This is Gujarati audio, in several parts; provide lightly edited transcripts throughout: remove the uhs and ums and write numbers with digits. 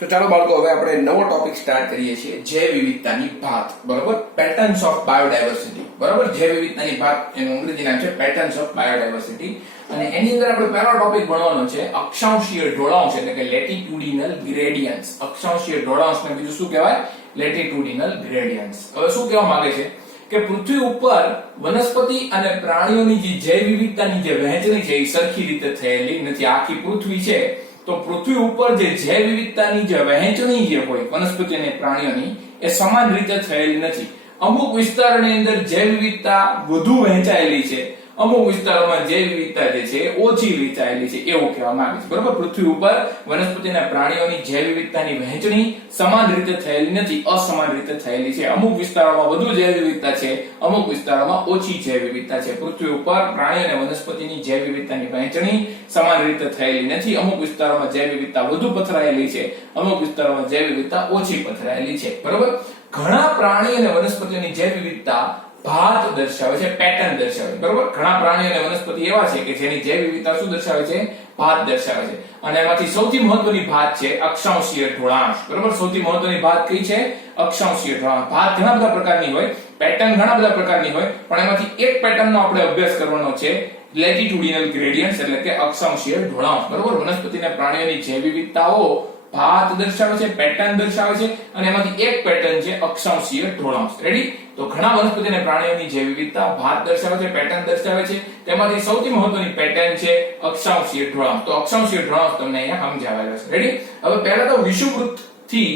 તો ચાલો બાળકો હવે આપણે નવો ટોપિક સ્ટાર્ટ કરીએ છીએ જૈવ વિવિધતાની ભાત બરાબર પેટર્ન્સ ઓફ બાયોડાયવર્સિટી બરાબર જૈવ વિવિધતાની ભાત એનું અંગ્રેજી નામ છે પેટર્ન્સ ઓફ બાયોડાયવર્સિટી અને એની અંદર આપણે પહેલો ટોપિક ભણવાનો છે અક્ષાંશીય ઢોળાંશ એટલે કે લેટિટ્યુડિનલ ગ્રેડિયન્ટ્સ અક્ષાંશીય ઢોળાંશને બીજું શું કહેવાય લેટિટ્યુડિનલ ગ્રેડિયન્ટ્સ હવે શું કહેવા માંગે છે કે પૃથ્વી ઉપર વનસ્પતિ અને પ્રાણીઓની જે જૈવ વિવિધતાની જે વહેંચણી છે એ સરખી રીતે થયેલી નથી આખી પૃથ્વી છે તો પૃથ્વી ઉપર જે જૈવ વિવિધતાની જે વહેંચણી જે હોય વનસ્પતિ અને પ્રાણીઓની એ સમાન રીતે થયેલી નથી અમુક વિસ્તારોની અંદર જૈવ વિવિધતા વધુ વહેંચાયેલી છે અમુક વિસ્તારોમાં જૈવ વિવિધતા જે છે ઓછી વહેંચાયેલી છે એવું કહેવામાં આવે છે બરાબર પૃથ્વી ઉપર વનસ્પતિ અને પ્રાણીઓની જૈવ વિવિધતાની વહેંચણી સમાન રીતે થયેલી નથી અસમાન રીતે થયેલી છે અમુક વિસ્તારોમાં વધુ જૈવ વિવિધતા છે અમુક વિસ્તારોમાં ઓછી જૈવ વિવિધતા છે પૃથ્વી ઉપર પ્રાણી અને વનસ્પતિની જૈવ વિવિધતાની વહેંચણી સમાન રીતે થયેલી નથી અમુક વિસ્તારોમાં જૈવ વિવિધતા વધુ પથરાયેલી છે અમુક વિસ્તારોમાં જૈવ વિવિધતા ઓછી પથરાયેલી છે બરાબર ઘણા પ્રાણી અને વનસ્પતિઓની જૈવ વિવિધતા ભાત દર્શાવે છે પેટર્ન દર્શાવે છે બરાબર ઘણા પ્રાણી અને વનસ્પતિ એવા છે કે જેની જૈવ વિવિધતા શું દર્શાવે છે ભાત દર્શાવે છે અને એમાંથી સૌથી મહત્વની ભાત છે અક્ષાંશીય ઢોળાંશ બરાબર સૌથી મહત્વની ભાત કઈ છે અક્ષાંશીય ઢોળાંશ ભાત ઘણા બધા પ્રકારની હોય પેટર્ન ઘણા બધા પ્રકારની હોય પણ એમાંથી એક પેટર્નનો આપણે અભ્યાસ કરવાનો છે લેટિટ્યુડિનલ ગ્રેડિયન્ટ્સ એટલે કે અક્ષાંશીય ઢોળાંશ બરાબર વનસ્પતિ અને પ્રાણીઓની જૈવ વિવિધતાઓ ભાત દર્શાવે છે પેટર્ન દર્શાવે છે અને એમાંથી એક પેટર્ન છે અક્ષાંશીય ઢોળાંશ રેડી તો ઘણા વનસ્પતિ અને પ્રાણીઓની જૈવ વિવિધતા ભાત દર્શાવે છે પેટર્ન દર્શાવે છે તેમાંથી સૌથી મહત્વની પેટર્ન છે અક્ષાંશીય ઢોળાંશ તો અક્ષાંશીય ઢોળાંશ તમને અહીંયા સમજાવેલો છે રેડી હવે પહેલા તો વિષુવવૃત્ત થી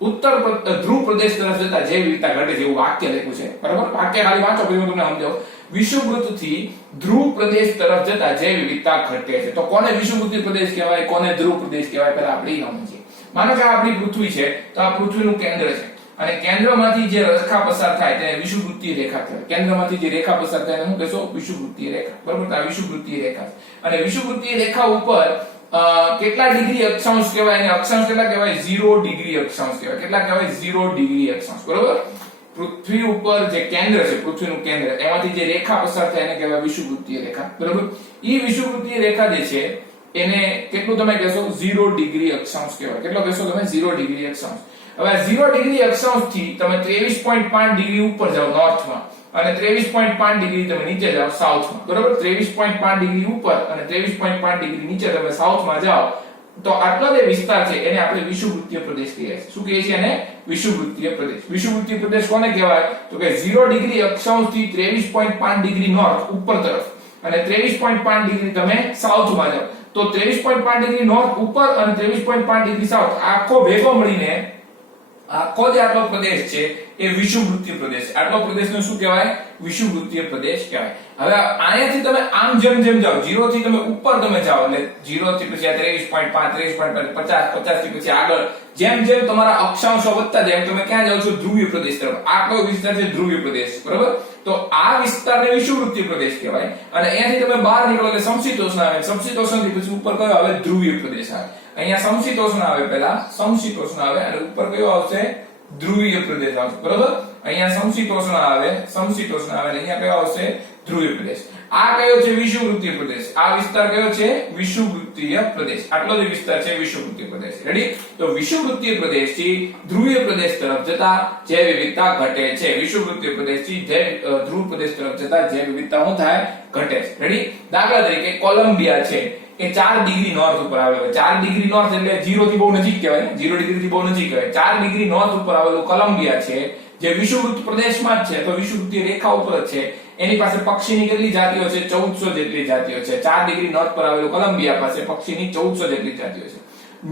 ઉત્તર ધ્રુવ પ્રદેશ તરફ જતા જૈવ વિવિધતા ઘટે છે એવું વાક્ય લખ્યું છે બરાબર વાક્ય ખાલી વાંચો પછી હું તમને સમજાવું વિષુવવૃત્ત થી ધ્રુવ પ્રદેશ તરફ જતા જૈવ વિવિધતા ઘટે છે તો કોને વિષુવવૃત્ત પ્રદેશ કહેવાય કોને ધ્રુવ પ્રદેશ કહેવાય પહેલા આપણે સમજીએ માનો કે આપણી પૃથ્વી છે તો આ પૃથ્વીનું કેન્દ્ર છે અને કેન્દ્રમાંથી જે રેખા પસાર થાય તેને વિષુવવૃત્તીય રેખા કહેવાય કેન્દ્રમાંથી જે રેખા પસાર થાય એને શું કહેશો વિષુવવૃત્તીય રેખા બરાબર આ વિષુવવૃત્તીય રેખા અને વિષુવવૃત્તીય રેખા ઉપર કેટલા ડિગ્રી અક્ષાંશ કહેવાય અને અક્ષાંશ કેટલા કહેવાય 0 ડિગ્રી અક્ષાંશ કહેવાય કેટલા કહેવાય 0 ડિગ્રી અક્ષાંશ બરાબર પૃથ્વી ઉપર જે કેન્દ્ર છે પૃથ્વીનું કેન્દ્ર એમાંથી જે રેખા પસાર થાય એને કહેવાય વિષુવવૃત્તીય રેખા બરાબર ઈ વિષુવવૃત્તીય રેખા જે છે એને કેટલું તમે કહેશો 0 ડિગ્રી અક્ષાંશ કહેવાય કેટલો કહેશો તમે 0 ડિગ્રી અક્ષાંશ હવે 0 ડિગ્રી અક્ષાંશ થી તમે 23.5 ડિગ્રી ઉપર જાવ નોર્થમાં અને 23.5 ડિગ્રી તમે નીચે જાવ સાઉથમાં બરાબર 23.5 ડિગ્રી ઉપર અને 23.5 ડિગ્રી નીચે તમે સાઉથમાં જાવ તો આટલો જે વિસ્તાર છે એને આપણે વિષુવવૃત્તીય પ્રદેશ કહીએ છીએ શું કહીએ છીએ એને વિષુવવૃત્તીય પ્રદેશ કોને કહેવાય તો કે 0 ડિગ્રી અક્ષાંશ થી 23.5 ડિગ્રી નોર્થ ઉપર તરફ અને 23.5 ડિગ્રી તમે સાઉથમાં જાવ તો 23.5 ડિગ્રી નોર્થ ઉપર અને 23.5 ડિગ્રી સાઉથ આખો ભેગો મળીને આખો જે આટલો પ્રદેશ છે એ વિષુવવૃત્તીય પ્રદેશ આટલો પ્રદેશને શું કહેવાય વિષુવવૃત્તીય પ્રદેશ કહેવાય હવે અહીંયાથી તમે આમ જેમ જેમ જાઓ 0 થી તમે ઉપર તમે જાઓ એટલે 0 થી પછી 23.5 23.5 50 50 થી પછી આગળ જેમ જેમ તમારા અક્ષાંશો વધતા જાય તમે ક્યાં જાઓ છો ધ્રુવીય પ્રદેશ તરફ આટલો વિસ્તાર છે ધ્રુવીય પ્રદેશ બરાબર તો આ વિસ્તારને વિષુવવૃત્તીય પ્રદેશ કહેવાય અને અહીંયાથી તમે બહાર નીકળો એટલે સમશીતોષ્ણ આવે સમશીતોષ્ણ થી પછી ઉપર કયો આવે ધ્રુવીય પ્રદેશ આવે અહીંયા સમશીતોષ્ણ આવે પહેલા સમશીતોષ્ણ આવે અને ઉપર કયો આવશે ધ્રુવીય પ્રદેશ આવશે બરાબર અહીંયા સમશીતોષ્ણ આવે અહીંયા કયો આવશે ધ્રુવીય પ્રદેશ આ કયો છે વિષુવવૃત્તીય પ્રદેશ આ વિસ્તાર કયો છે વિષુવવૃત્તીય પ્રદેશ આટલો જ વિસ્તાર છે વિષુવવૃત્તીય પ્રદેશ રેડી તો વિષુવવૃત્તીય પ્રદેશથી ધ્રુવીય પ્રદેશ તરફ જતા જૈવ વિવિધતા ઘટે છે વિષુવવૃત્તીય પ્રદેશથી ધ્રુવ પ્રદેશ તરફ જતા જૈવ વિવિધતા શું થાય ઘટે છે રેડી દાખલા તરીકે કોલંબિયા છે એ 4 ડિગ્રી નોર્થ ઉપર આવેલો 4 ડિગ્રી નોર્થ એટલે 0 થી બહુ નજીક કહેવાય 0 ડિગ્રી થી બહુ નજીક કહેવાય 4 ડિગ્રી નોર્થ ઉપર આવેલું કોલંબિયા છે જે વિષુવવૃત્ત પ્રદેશમાં જ છે તો વિષુવવૃત્તીય રેખા ઉપર જ છે એની પાસે પક્ષીની કેટલી જાતિઓ છે 1400 જેટલી જાતિઓ છે 4 ડિગ્રી નોર્થ પર આવેલું કોલંબિયા પાસે પક્ષીની 1400 જેટલી જાતિઓ છે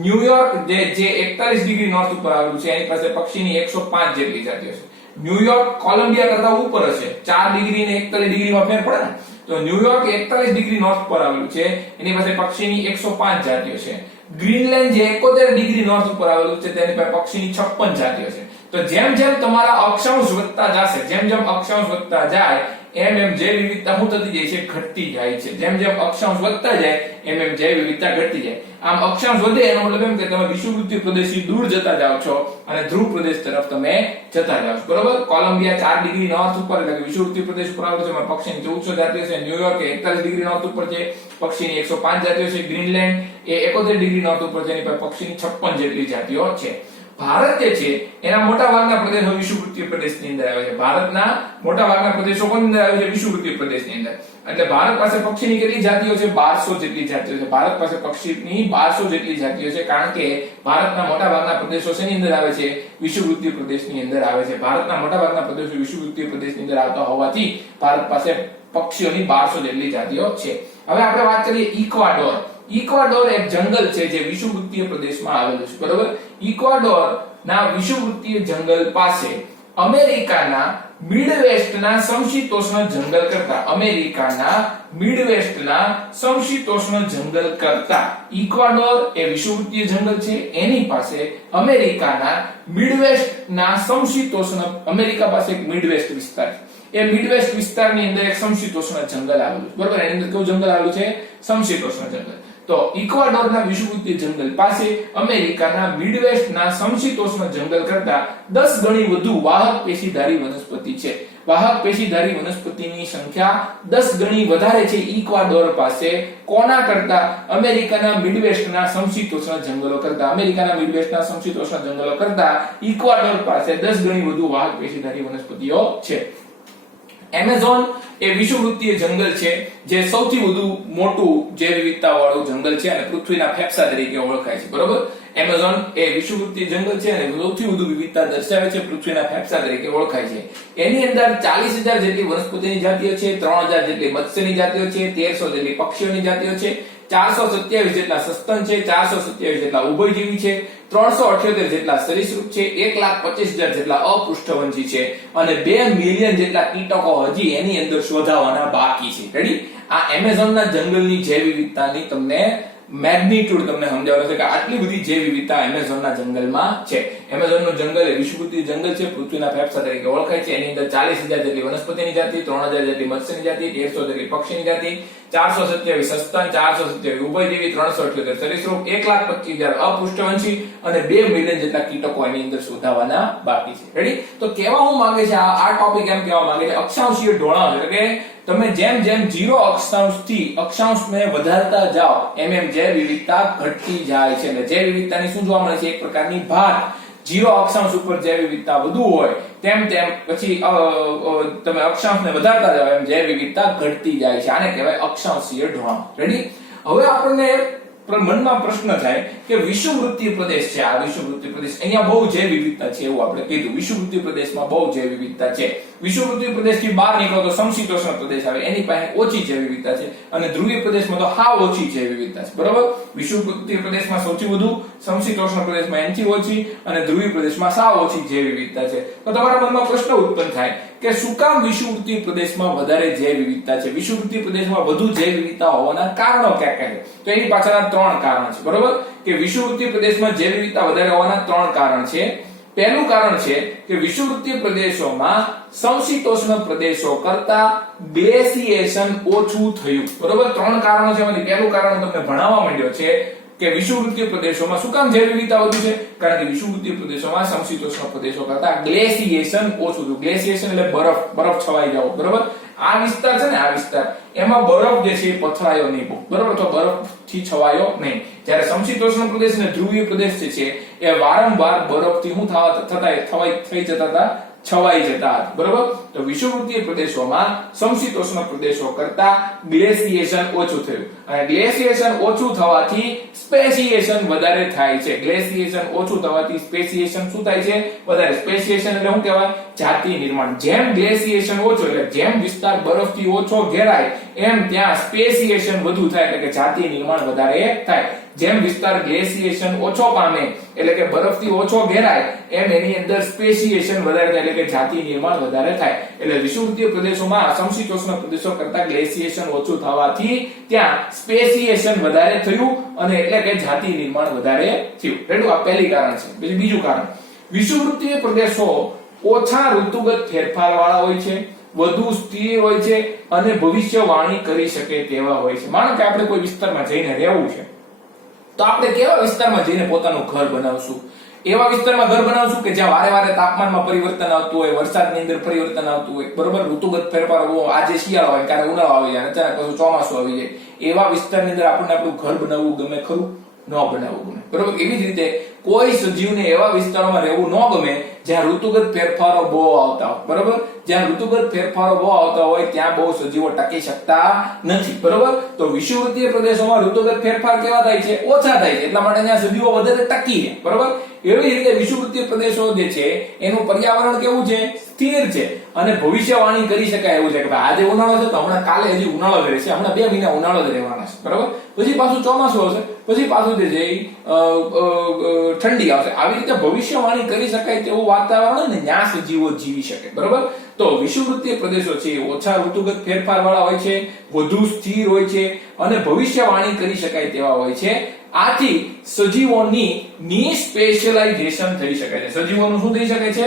ન્યુયોર્ક જે 41 ડિગ્રી નોર્થ ઉપર આવેલું છે એની પાસે પક્ષીની 105 જેટલી જાતિઓ છે ન્યુયોર્ક કોલંબિયા કરતા ઉપર હશે 4 ડિગ્રી ને 41 ડિગ્રીમાં ફેર પડે ને તો ન્યુયોર્ક 41 ડિગ્રી નોર્થ પર આવેલું છે એની પાસે પક્ષીની 105 જાતિઓ છે ગ્રીનલેન્ડ જે 71 ડિગ્રી નોર્થ ઉપર આવેલું છે તેની પાસે પક્ષીની 56 જાતિઓ છે તો જેમ જેમ તમારા અક્ષાંશ વધતા જશે જેમ જેમ અક્ષાંશ વધતા જાય એમ એમ જૈવ વિવિધતા શું થતી જાય છે? ઘટતી જાય છે. જેમ જેમ અક્ષાંશ વધતા જાય એમ એમ જૈવ વિવિધતા ઘટતી જાય. આમ અક્ષાંશ વધે એનો મતલબ એમ કે તમે વિષુવવૃત્તીય પ્રદેશથી દૂર જતા જાવ છો અને ધ્રુવ પ્રદેશ તરફ તમે જતા જાવ છો. બરોબર? કોલંબિયા 4 ડિગ્રી નોર્થ ઉપર એટલે કે વિષુવવૃત્તીય પ્રદેશ ઉપર આવેલો છે. એમાં પક્ષીની 1400 જાતિઓ છે. ન્યુયોર્ક એ 41 ડિગ્રી નોર્થ ઉપર છે, પક્ષીની 105 જાતિઓ છે. ગ્રીનલેન્ડ એ 71 ડિગ્રી નોર્થ ઉપર છે, એની પાસે પક્ષીની 56 જેટલી જાતિઓ છે. ભારત જે છે એના મોટા ભાગના પ્રદેશો વિષુવવૃત્તીય પ્રદેશની અંદર આવે છે. ભારતના મોટા ભાગના પ્રદેશો કોની અંદર આવે છે? વિષુવવૃત્તીય પ્રદેશની અંદર. એટલે ભારત પાસે પક્ષીની કેટલી જાતિઓ છે? 1200 જેટલી જાતિઓ છે. ભારત પાસે પક્ષીની 1200 જેટલી જાતિઓ છે, કારણ કે ભારતના મોટા ભાગના પ્રદેશો શેની અંદર આવે છે? વિષુવવૃત્તીય પ્રદેશની અંદર આવે છે. ભારતના મોટા ભાગના પ્રદેશો વિષુવવૃત્તીય પ્રદેશની અંદર આવતા હોવાથી ભારત પાસે પક્ષીઓની 1200 જેટલી જાતિઓ છે. હવે આપણે વાત કરીએ ઇક્વાડોર. ઇક્વાડોર એક જંગલ છે જે વિષુવવૃત્તીય પ્રદેશમાં આવેલું છે. બરોબર? ઇક્વાડોર ના વિષુવવૃત્તીય જંગલ પાસે અમેરિકાના મિડવેસ્ટના સમશીતોષ્ણ જંગલ કરતા ઇક્વાડોર એ વિષુવવૃત્તીય જંગલ છે. એની પાસે અમેરિકાના મિડવેસ્ટના સમશીતોષ્ણ, અમેરિકા પાસે એક મિડવેસ્ટ વિસ્તાર છે. એ મિડવેસ્ટ વિસ્તારની અંદર એક સમશીતોષ્ણ જંગલ આવેલું છે. બરોબર? એની અંદર કેવું જંગલ આવેલું છે? સમશીતોષ્ણ જંગલ. તો ઇક્વાડોરના વિષુવવૃત્તીય જંગલ પાસે અમેરિકાના મિડવેસ્ટના સમશીતોષ્ણ જંગલ કરતા 10 ગણી વધુ વાહક પેશીધારી વનસ્પતિ છે. વાહક પેશીધારી વનસ્પતિની સંખ્યા 10 ગણી વધારે છે ઇક્વાડોર પાસે. કોના કરતા? અમેરિકાના મિડવેસ્ટના સમશીતોષ્ણ જંગલો કરતા. અમેરિકાના મિડવેસ્ટના સમશીતોષ્ણ જંગલો કરતા ઇક્વાડોર પાસે 10 ગણી વધુ વાહક પેશીધારી વનસ્પતિઓ છે. એમેઝોન એ વિષુવવૃત્તીય જંગલ છે જે સૌથી વધુ મોટું જૈવ વિવિધતા વાળું જંગલ છે અને પૃથ્વીના ફેફસા તરીકે ઓળખાય છે. બરોબર? એમેઝોન એ વિષુવવૃત્તીય જંગલ છે અને સૌથી વધુ વિવિધતા દર્શાવે છે, પૃથ્વીના ફેફસા તરીકે ઓળખાય છે. એની અંદર 40,000 જેટલી વનસ્પતિની જાતિઓ છે, 3,000 જેટલી મત્સ્યની જાતિઓ છે, 1300 જેટલી પક્ષીઓની જાતિઓ છે, 427 જેટલા સસ્તન છે, 427 જેટલા ઉભયજીવી છે, 378 જેટલા સરીસૃપ છે, 1,25,000 જેટલા અપૃષ્ઠવંશી છે અને 2 મિલિયન જેટલા કીટકો હજી એની અંદર શોધાવાના બાકી છે. રેડી? આ એમેઝોનના જંગલની જૈવ વિવિધતાની તમને મેગ્નીટ્યુડ તમને સમજાવવાનો છે કે આટલી બધી જૈવ વિવિધતા એમેઝોનના જંગલમાં છે. એમેઝોનનું જંગલ એ વિષુવવૃત્તીય જંગલ છે, પૃથ્વીના ફેફસા તરીકે ઓળખાય છે. એની અંદર 40,000 જેટલી વનસ્પતિની જાતિ, 3,000 જેટલી મત્સ્યની જાતિ, 150 જેટલી પક્ષીની જાતિ, 427 સસ્તન, 427 ઉભયજીવી, 378 સરીસૃપ, 1,25,000 અપૃષ્ઠવંશી અને 2 મિલિયન જેટલા કીટકો એની અંદર શોધાવાના બાકી છે. રેડી? તો કેવા હું માંગે છે આ ટોપિક એમ કહેવા માંગે છે અક્ષાંશીય ઢોળાવ, એટલે કે તમે જેમ જેમ 0 અક્ષાંશથી અક્ષાંશને વધારતા જાઓ એમ એમ જૈવ વિવિધતા ઘટતી જાય છે. એટલે જૈવ વિવિધતાની શું જોવા મળે છે? એક પ્રકારની ભાત. 0 અક્ષાંશ ઉપર જૈવ વિવિધતા વધુ હોય તેમ તેમ પછી તમે અક્ષાંશને વધારતા જાઓ એમ જૈવ વિવિધતા ઘટતી જાય છે. આને કહેવાય અક્ષાંશીય ઢોળાવ. રેડી? હવે આપણને મનમાં પ્રશ્ન થાય કે વિષુવવૃત્તીય પ્રદેશ છે, આ વિષુવવૃત્તીય પ્રદેશ અહીંયા બહુ જૈવ વિવિધતા છે એવું આપણે કીધું. વિષુવવૃત્તીય પ્રદેશમાં બહુ જૈવ વિવિધતા છે. વિષુવવૃત્તીય પ્રદેશથી બહાર નીકળો તો સમશીતોષ્ણ પ્રદેશ આવે, એની પાસે ઓછી જૈવ વિવિધતા છે અને ધ્રુવીય પ્રદેશમાં તો હાવ ઓછી જૈવ વિવિધતા છે. બરોબર? વિષુવવૃત્તીય પ્રદેશમાં સૌથી વધુ, સમશીતોષ્ણ પ્રદેશમાં એનથી ઓછી અને ધ્રુવીય પ્રદેશમાં સાવ ઓછી જૈવ વિવિધતા છે. તો તમારા મનમાં પ્રશ્ન ઉત્પન્ન થાય કે શું કામ વિષુવવૃત્તીય પ્રદેશમાં વધારે જૈવ વિવિધતા છે? વિષુવવૃત્તીય પ્રદેશમાં વધુ જૈવ વિવિધતા હોવાના કારણો કયા કયા છે? તો એની પાછળના 3 કારણ છે. બરોબર? કે વિષુવવૃત્તીય પ્રદેશમાં જૈવ વિવિધતા વધારે હોવાના 3 કારણ છે. પહેલું કારણ છે કે વિષુવવૃત્તીય પ્રદેશોમાં સમશીતોષ્ણ પ્રદેશો કરતા ગ્લેસિએશન ઓછું થયું. બરોબર? 3 કારણો છે. એમાંથી પહેલું કારણ તમને ભણાવવા માંડ્યો છે કે વિષુવવૃત્તીય પ્રદેશોમાં શું કામ જૈવ વિવિધતા વધુ છે? કારણ કે વિષુવવૃત્તીય પ્રદેશોમાં સમશીતોષ્ણ પ્રદેશો કરતા ગ્લેસિએશન ઓછું થયું. ગ્લેસિએશન એટલે બરફ છવાઈ જવો. બરોબર? આ વિસ્તાર છે ને, આ વિસ્તાર એમાં બરફ જે છે પથરાયો નહીં. બરોબર? તો બરફથી છવાયો નહીં. જ્યારે સમશીતોષ્ણ પ્રદેશ અને ધ્રુવીય પ્રદેશ છે એ વારંવાર બરફથી શું થઈ જતા હતા? છવાઈ જતા હતા. બરોબર? તો વિષુવવૃત્તીય પ્રદેશોમાં સમશીતોષ્ણ પ્રદેશો કરતા ગ્લેસિએશન ઓછું થયું અને ગ્લેસિએશન ઓછું થવાથી સ્પેસિએશન વધારે થાય છે. ગ્લેસિએશન ઓછું થવાથી સ્પેસિએશન શું થાય છે? વધારે. સ્પેસિએશન એટલે શું કહેવાય? જાતિ નિર્માણ. જેમ ગ્લેસિએશન ઓછું એટલે જેમ વિસ્તાર બરફથી ઓછો ઘેરાય એમ ત્યાં સ્પેસિએશન વધુ થાય એટલે કે જાતિ નિર્માણ વધારે થાય. જેમ વિસ્તાર ગ્લેસિએશન ઓછો પામે એટલે કે બરફથી ઓછો ઘેરાય એમ એની અંદર સ્પેસિએશન વધારે થાય એટલે કે જાતિ નિર્માણ વધારે થાય. એટલે વિષુવવૃત્તીય પ્રદેશોમાં સમશીતોષ્ણ પ્રદેશો કરતા ગ્લેસિએશન ઓછું થવાથી ત્યાં સ્પેસિએશન વધારે થયું અને એટલે કે જાતિ નિર્માણ વધારે થયું. રેડું? આ પહેલી કારણ છે. બીજું કારણ, વિષુવવૃત્તીય પ્રદેશો ઓછા ઋતુગત ફેરફાર વાળા હોય છે. વધુ સ્થિર હોય છે અને ભવિષ્યવાણી કરી શકે તેવા હોય છે. માનો કે આપણે કોઈ વિસ્તારમાં જઈને રહેવું છે, તો આપણે કેવા વિસ્તારમાં જઈને પોતાનું ઘર બનાવશું? એવા વિસ્તારમાં ઘર બનાવશું કે જ્યાં વારે વારે તાપમાનમાં પરિવર્તન આવતું હોય, વરસાદની અંદર પરિવર્તન આવતું હોય, બરોબર, ઋતુગત ફેરફારો, આજે શિયાળો હોય, ક્યારે ઉનાળો આવી જાય, અચાનક પછી ચોમાસું આવી જાય, એવા વિસ્તારની અંદર આપણને આપણું ઘર બનાવવું ગમે ખરું? ન બનાવવું ગમે, બરોબર. એવી જ રીતે કોઈ સજીવને એવા વિસ્તારોમાં રહેવું ન ગમે જ્યાં ઋતુગત ફેરફારો બહુ આવતા હોય, બરોબર. જ્યાં ઋતુગત ફેરફારો બહુ આવતા હોય ત્યાં બહુ સજીવો ટકી શકતા નથી, બરોબર. તો વિષુવવૃત્તીય પ્રદેશોમાં ઋતુગત ફેરફાર કેવા થાય છે? ઓછા થાય છે, એટલા માટે ત્યાં સજીવો વધારે ટકી રહે, બરોબર. એવી રીતે વિષુવવૃત્તીય પ્રદેશો જે છે એનું પર્યાવરણ કેવું છે? સ્થિર છે અને ભવિષ્યવાણી કરી શકાય એવું છે કે ભાઈ આજે ઉનાળો છે તો હમણાં કાલે હજી ઉનાળો જ રહેશે, હમણાં 2 મહિના ઉનાળો જ રહેવાના છે, બરોબર. પછી પાછું ચોમાસું આવશે, પછી પાછું જે છે ઠંડી આવશે. આવી રીતે ભવિષ્યવાણી કરી શકાય તેવું વાતાવરણ ને ત્યાં સજીવો જીવી શકે, બરોબર. તો વિષુવવૃત્તીય પ્રદેશો છે ઓછા ઋતુગત ફેરફાર વાળા હોય છે, વધુ સ્થિર હોય છે અને ભવિષ્યવાણી કરી શકાય તેવા હોય છે. આથી સજીવોની નિસ્પેશિયલાઇઝેશન થઈ શકે છે. સજીવોનું શું થઈ શકે છે?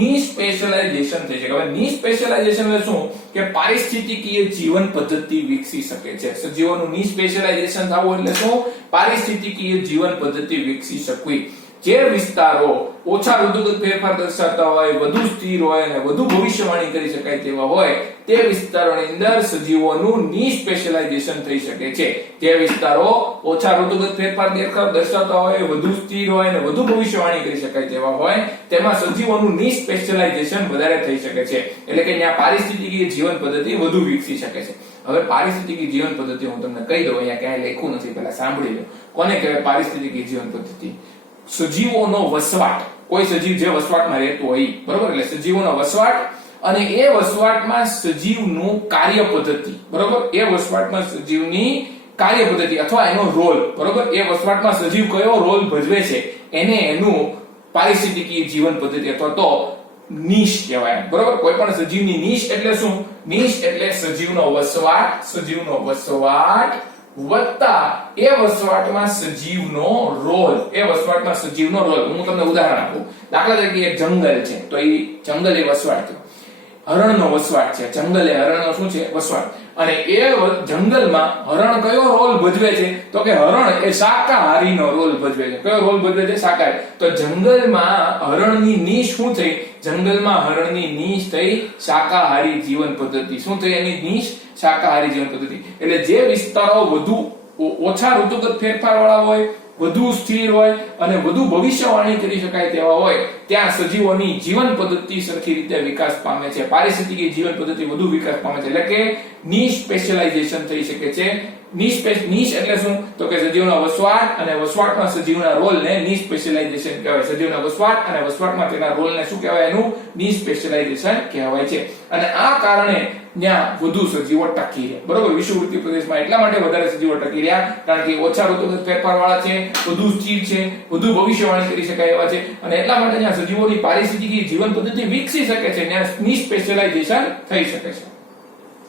નિસ્પેશિયલાઇઝેશન થઈ શકે. હવે નિસ્પેશિયલાઇઝેશન એટલે શું? કે પારિસ્થિતિકીય જીવન પદ્ધતિ વિકસી શકે છે. સજીવોનું નિસ્પેશિયલાઇઝેશન થવું એટલે શું? પારિસ્થિતિકીય જીવન પદ્ધતિ વિકસી શકવી. જે વિસ્તારો ઓછા ઋતુગત ફેરફાર દર્શાવતા હોય, વધુ સ્થિર હોય અને વધુ ભવિષ્યવાણી કરી શકાય તેવા હોય તે વિસ્તારોની અંદર સજીવોનું નિસ્પેશિયલાઇઝેશન થઈ શકે છે. જે વિસ્તારો ઓછા ઋતુગત ફેરફાર દર્શાવતા હોય, વધુ સ્થિર હોય અને વધુ ભવિષ્યવાણી કરી શકાય તેવા હોય તેમાં સજીવોનું નિસ્પેશિયલાઇઝેશન વધારે થઈ શકે છે. એટલે કે ત્યાં પારિસ્થિતિકીય જીવન પદ્ધતિ વધુ વિકસી શકે છે. હવે પારિસ્થિતિકીય જીવન પદ્ધતિ હું તમને કહી દઉં, અહીંયા ક્યાંય લખ્યું નથી, પહેલા સાંભળી લો. કોને કહેવાય પારિસ્થિતિકીય જીવન પદ્ધતિ? સજીવોનો વસવાટ, કોઈ સજીવ જે વસવાટમાં રહેતું હોય, બરોબર, એટલે સજીવોનો વસવાટ અને એ વસવાટમાં સજીવનું કાર્ય પદ્ધતિ, બરોબર, એ વસવાટમાં સજીવની કાર્ય પદ્ધતિ અથવા એનો રોલ, બરોબર, એ વસવાટમાં સજીવ કયો રોલ ભજવે છે એને એનું પારિસ્થિતિકીય જીવન પદ્ધતિ અથવા તો નીશ કહેવાય, બરોબર. કોઈ પણ સજીવની નીશ એટલે શું? નીશ એટલે સજીવનો વસવાટ વત્તા એ વસવાટમાં સજીવનો રોલ, હું તમને ઉદાહરણ આપું. દાખલા તરીકે એક જંગલ છે તો એ જંગલ એ વસવાટ છે, હરણનો વસવાટ છે, જંગલ એ હરણનો શું છે? વસવાટ. અને એ જંગલમાં હરણ કયો રોલ ભજવે છે? તો કે હરણ એ શાકાહારીનો રોલ ભજવે છે. કયો રોલ ભજવે છે? શાકાહારી. તો જંગલમાં હરણની નીશ શું થઈ? જંગલમાં હરણની નીશ થઈ શાકાહારી જીવન પદ્ધતિ. શું થઈ એની નીશ? શાકાહારી જીવન પદ્ધતિ. એટલે જે વિસ્તારો વધુ ઓછા ઋતુગત ફેરફાર વાળા હોય, વધુ સ્થિર હોય અને વધુ ભવિષ્યવાણી કરી શકાય તેવા હોય ત્યાં સજીવોની જીવન પદ્ધતિ સરખી રીતે વિકાસ પામે છે. પારિસ્થિતિકીય જીવન પદ્ધતિ વધુ વિકાસ પામે છે. એટલે કે નિસ્પેશિયલાઇઝેશન થઈ શકે છે. નીશ એટલે શું? તો કે સજીવનો વસવાટ અને વસવાટમાં સજીવના રોલને નિસ્પેશિયલાઇઝેશન કહેવાય. સજીવના વસવાટ અને વસવાટમાં તેના રોલને શું કહેવાય? એનું નિસ્પેશિયલાઇઝેશન કહેવાય છે. અને આ કારણે ત્યાં વધુ સજીવો ટકી રહે, બરોબર. વિષુવવૃત્તીય પ્રદેશમાં એટલા માટે વધારે સજીવો ટકી રહ્યા કારણ કે ઓછા ઋતુગત ફેરફાર વાળા છે, વધુ સ્થિર છે, વધુ ભવિષ્યવાણી કરી શકાય એવા છે અને એટલા માટે ત્યાં સજીવોની પારિસ્થિતિકીય જીવન પદ્ધતિ વિકસી શકે છે, ત્યાં નિસ્પેશિયલાઇઝેશન થઈ શકે છે.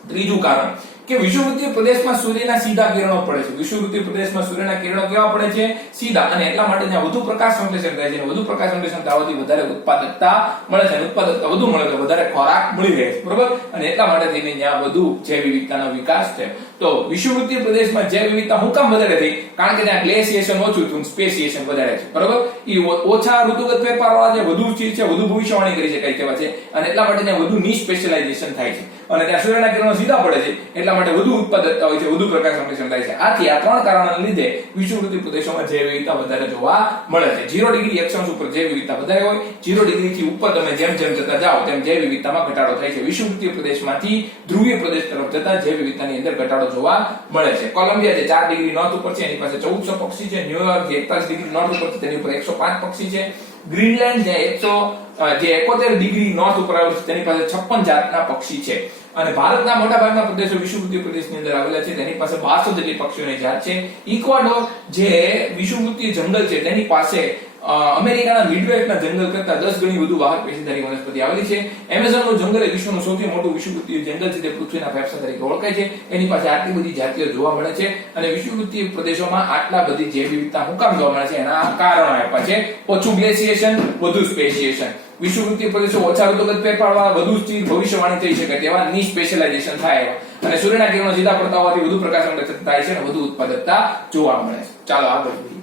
ત્રીજું કારણ કે વિષુવવૃત્તીય પ્રદેશમાં સૂર્યના સીધા કિરણો પડે છે. વિષુવવૃત્તીય પ્રદેશમાં સૂર્યના કિરણો કેવા પડે છે? સીધા. અને એટલા માટે ત્યાં વધુ પ્રકાશ સંશ્લેષણ થાય છે અને વધુ પ્રકાશ સંશ્લેષણ થવાથી વધારે ઉત્પાદકતા મળે છે. ઉત્પાદકતા વધુ મળે તો વધારે ખોરાક મળી રહે છે, બરોબર. અને એટલા માટે થઈને ત્યાં વધુ જૈવ વિવિધતાનો વિકાસ થયો. તો વિષુવવૃત્તીય પ્રદેશમાં જૈવ વિવિધતા હું કામ વધારે થઈ? કારણ કે ત્યાં ગ્લેસિએશન ઓછું હતું, સ્પેસિએશન વધારે છે, બરોબર. એ ઓછા ઋતુગત ફેરફાર વાળા છે, વધુ સ્થિર છે, વધુ ભવિષ્યવાણી કરી શકાય તેવા છે અને એટલા માટે ત્યાં વધુ નિસ્પેશિયલાઇઝેશન થાય છે અને ત્યાં સૂર્યના કિરણો સીધા પડે છે એટલા માટે વધુ ઉત્પાદકતા હોય છે, વધુ પ્રકાશ સંશ્લેષણ થાય છે. આથી આ ત્રણ કારણોને લીધે વિષુવવૃત્તીય પ્રદેશોમાં જૈવ વિવિધતા વધારે જોવા મળે છે. 0 ડિગ્રી અક્ષાંશ ઉપર જૈવ વિવિધતા વધારે હોય, 0 ડિગ્રી થી ઉપર તમે જેમ જેમ જતા જાઓ તેમ જૈવ વિવિધતામાં ઘટાડો થાય છે. વિષુવવૃત્તીય પ્રદેશમાંથી ધ્રુવીય પ્રદેશ તરફ જતા જૈવ વિવિધતાની અંદર ઘટાડો જોવા મળે છે. કોલંબિયા જે 4 ડિગ્રી નોર્થ ઉપર છે એની પાસે 1400 પક્ષી છે. ન્યુયોર્ક જે 41 ડિગ્રી નોર્થ ઉપર છે તેની ઉપર 105 પક્ષી છે. ગ્રીનલેન્ડ જે 71 ડિગ્રી નોર્થ ઉપર આવેલું છે તેની પાસે 56 જાતના પક્ષી છે. અને ભારતના મોટા ભાગના પ્રદેશો વિષુવવૃત્તીય પ્રદેશની અંદર આવેલા છે તેની પાસે 1200 જેટલી પક્ષીઓની જાત છે. ઇક્વાડોર જે વિષુવવૃત્તીય જંગલ છે તેની પાસે અમેરિકાના મિડવેસ્ટના જંગલ કરતા 10 ગણી વધુ વાહક પેશીધારી વનસ્પતિ આવેલી છે. એમેઝોનનું જંગલ એ વિશ્વનું સૌથી મોટું વિષુવવૃત્તીય જંગલ છે, તે પૃથ્વીના ફેફસા તરીકે ઓળખાય છે. એની પાસે આટલી બધી જાતિઓ જોવા મળે છે અને વિષુવવૃત્તીય પ્રદેશોમાં આટલા બધી જૈવ વિવિધતા શું કામ જોવા મળે છે એના કારણો આપ્યા છે. ઓછું ગ્લેશિએશન, વધુ સ્પેશિએશન. વિષુવવૃત્તીય પ્રદેશો ઓછા ઋતુગત ફેરફારવાળા, વધુ સ્થિર ભવિષ્યવાણી થઈ શકે તેવા ની સ્પેશિયલાઇઝેશન થાય એવા, અને સૂર્યના કિરણો સીધા પડતા હોવાથી વધુ પ્રકાશ સંરક્ષણ થાય છે અને વધુ ઉત્પાદકતા જોવા મળે છે. ચાલો આગળ વધીએ.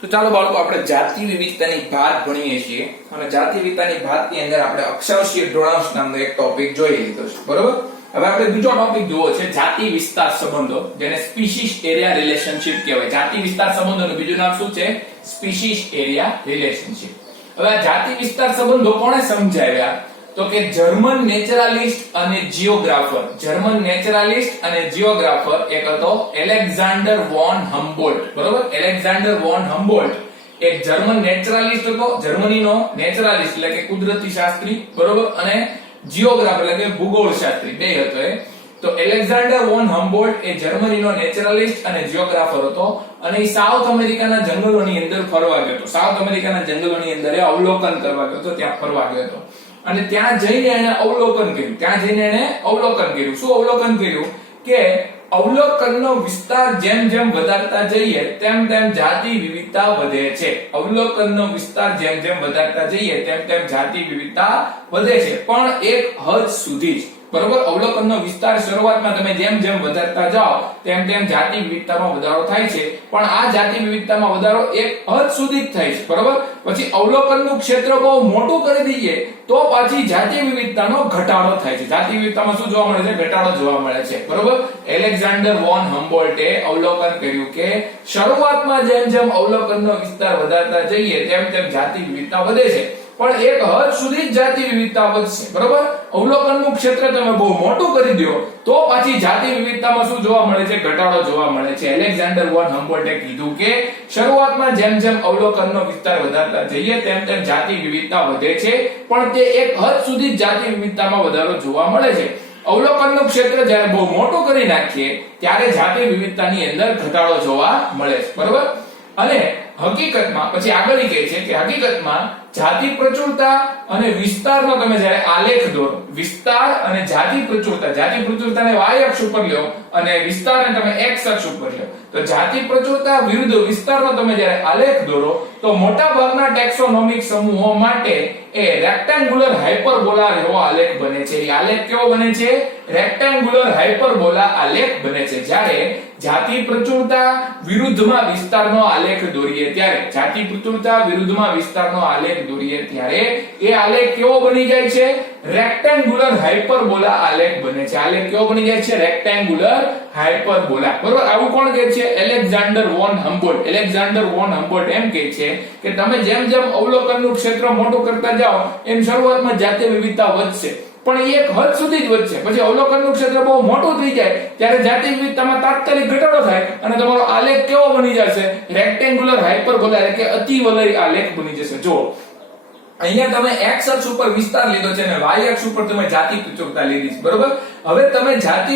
તો ચાલો બાળકો આપણે જાતિ વિવિધતાની ભાત ભણીએ છીએ અને જાતિ વિવિધતાની ભાતની અંદર આપણે અક્ષાંશીય ઢોળાંશ નામનો એક ટોપિક જોઈ લીધો છે, બરોબર. હવે આપણે બીજો ટોપિક જોવો છે જાતિ વિસ્તાર સંબંધો, જેને સ્પીસીસ એરિયા રિલેશનશિપ કહેવાય. જાતિ વિસ્તાર સંબંધોનું બીજું નામ શું છે? Species area relationship. હવે આ જાતિ વિસ્તાર સંબંધો કોણે સમજાવ્યા? તો કે જર્મન નેચરલિસ્ટ અને જીઓગ્રાફર. જર્મન નેચરલિસ્ટ અને જીઓગ્રાફર એક હતો એલેક્ઝાન્ડર વોન હમ્બોલ્ટ, બરોબર. એલેક્ઝાન્ડર વોન હમ્બોલ્ટ એક જર્મન નેચરલિસ્ટ હતો, જર્મનીનો નેચરલિસ્ટ એટલે કે કુદરતી શાસ્ત્રી, બરોબર, અને જીઓગ્રાફર એટલે કે ભૂગોળ શાસ્ત્રી, બે હતો એ. તો એલેક્ઝાન્ડર વોન હમ્બોલ્ટ એ જર્મનીનો નેચરલિસ્ટ અને જીઓગ્રાફર હતો અને એ સાઉથ અમેરિકાના જંગલોની અંદર ફરવા ગયો હતો. સાઉથ અમેરિકાના જંગલોની અંદર એ અવલોકન કરવા ગયો હતો, ત્યાં ફરવા ગયો હતો અને ત્યાં જઈને એને અવલોકન કર્યું. શું અવલોકન કર્યું? કે અવલોકનનો વિસ્તાર જેમ જેમ વધારતા જઈએ તેમ તેમ જાતિ વિવિધતા વધે છે. અવલોકનનો વિસ્તાર જેમ જેમ વધારતા જઈએ તેમ તેમ જાતિ વિવિધતા વધે છે, પણ એક હદ સુધી જ, બરોબર. અવલોકનનો વિસ્તાર શરૂઆતમાં તમે જેમ જેમ વધારતા જાઓ તેમ તેમ જાતિ વિવિધતામાં વધારો થાય છે, પણ આ જાતિ વિવિધતામાં વધારો એક હદ સુધી જ થાય છે, બરોબર. પછી અવલોકનનું ક્ષેત્ર બહુ મોટું કરી દઈએ તો પાછી જાતિ વિવિધતાનો ઘટાડો થાય છે. જાતિ વિવિધતામાં શું જોવા મળે છે? ઘટાડો જોવા મળે છે, બરોબર. એલેક્ઝાન્ડર વોન હમ્બોલ્ટે અવલોકન કર્યું કે શરૂઆતમાં જેમ જેમ અવલોકનનો વિસ્તાર વધારતા જઈએ તેમ તેમ જાતિ વિવિધતા વધે છે, પણ એક હદ સુધી જ જાતિ વિવિધતા વધશે, બરોબર. અવલોકનનું ક્ષેત્ર તમે બહુ મોટું કરી દો તો પાછી જાતિ વિવિધતામાં શું જોવા મળે છે? ઘટાડો જોવા મળે છે. એલેક્ઝાન્ડર વોન હમ્બોલ્ટે કીધું કે શરૂઆતમાં જેમ જેમ અવલોકનનો વિસ્તાર વધારતા જઈએ તેમ તેમ જાતિ વિવિધતા વધે છે, પણ તે એક હદ સુધી જ જાતિ વિવિધતામાં વધારો જોવા મળે છે. અવલોકનનું ક્ષેત્ર જ્યારે બહુ મોટું કરી નાખીએ ત્યારે જાતિ વિવિધતાની અંદર ઘટાડો જોવા મળે છે, બરોબર. અને હકીકતમાં પછી આગળ કહે છે કે હકીકતમાં જાતિ પ્રચુરતા અને વિસ્તારનો તમે જ્યારે આલેખ દોરો, વિસ્તાર અને જાતિ પ્રચુરતાને y અક્ષ ઉપર લ્યો અને વિસ્તારને તમે x અક્ષ ઉપર લ્યો, તો જાતિ પ્રચુરતા વિરુદ્ધ વિસ્તારનો તમે જ્યારે આલેખ દોરો તો મોટા ભાગના ટેક્સોનોમિક સમૂહો માટે એ રેક્ટેન્ગ્યુલર હાઇપરબોલા જેવો આલેખ બને છે. એ આલેખ કેવો બને છે? રેક્ટેન્ગ્યુલર હાઇપરબોલા આલેખ બને છે. જ્યારે જાતિ પ્રચુરતા વિરુદ્ધમાં વિસ્તારનો આલેખ દોરીએ ત્યારે, જાતિ પ્રચુરતા વિરુદ્ધમાં વિસ્તારનો આલેખ દોરીએ ત્યારે એ આલેખ કેવો બની જાય છે? રેક્ટેન્ગ્યુલર હાઇપરબોલા આલેખ બને છે. આલેખ કેવો બની જાય છે? રેક્ટેન્ગ્યુલર હાઇપરબોલા, બરોબર. આવું કોણ કહે છે? Alexander von Humboldt. Alexander von Humboldt એમ કહે છે કે તમે જેમ જેમ અવલોકનનું ક્ષેત્ર મોટું કરતા જાઓ એમ શરૂઆતમાં જાતિ વિવિધતા વધશે, પણ એક હદ સુધી જ વધશે. પછી અવલોકનનું ક્ષેત્ર બહુ મોટું થઈ જાય ત્યારે જાતિ વિવિધતામાં તાત્કાલિક ઘટાડો થાય અને તમારો આલેખ કેવો બની જશે? રેક્ટેન્ગ્યુલર હાઇપરબોલા એટલે કે અતિવલય આલેખ બની જશે. જો અહીંયા તમે x અક્ષ ઉપર વિસ્તાર લીધો છે અને y અક્ષ ઉપર તમે જાતિ પ્રચુરતા લીધી છે, બરોબર. હવે તમે જાતિ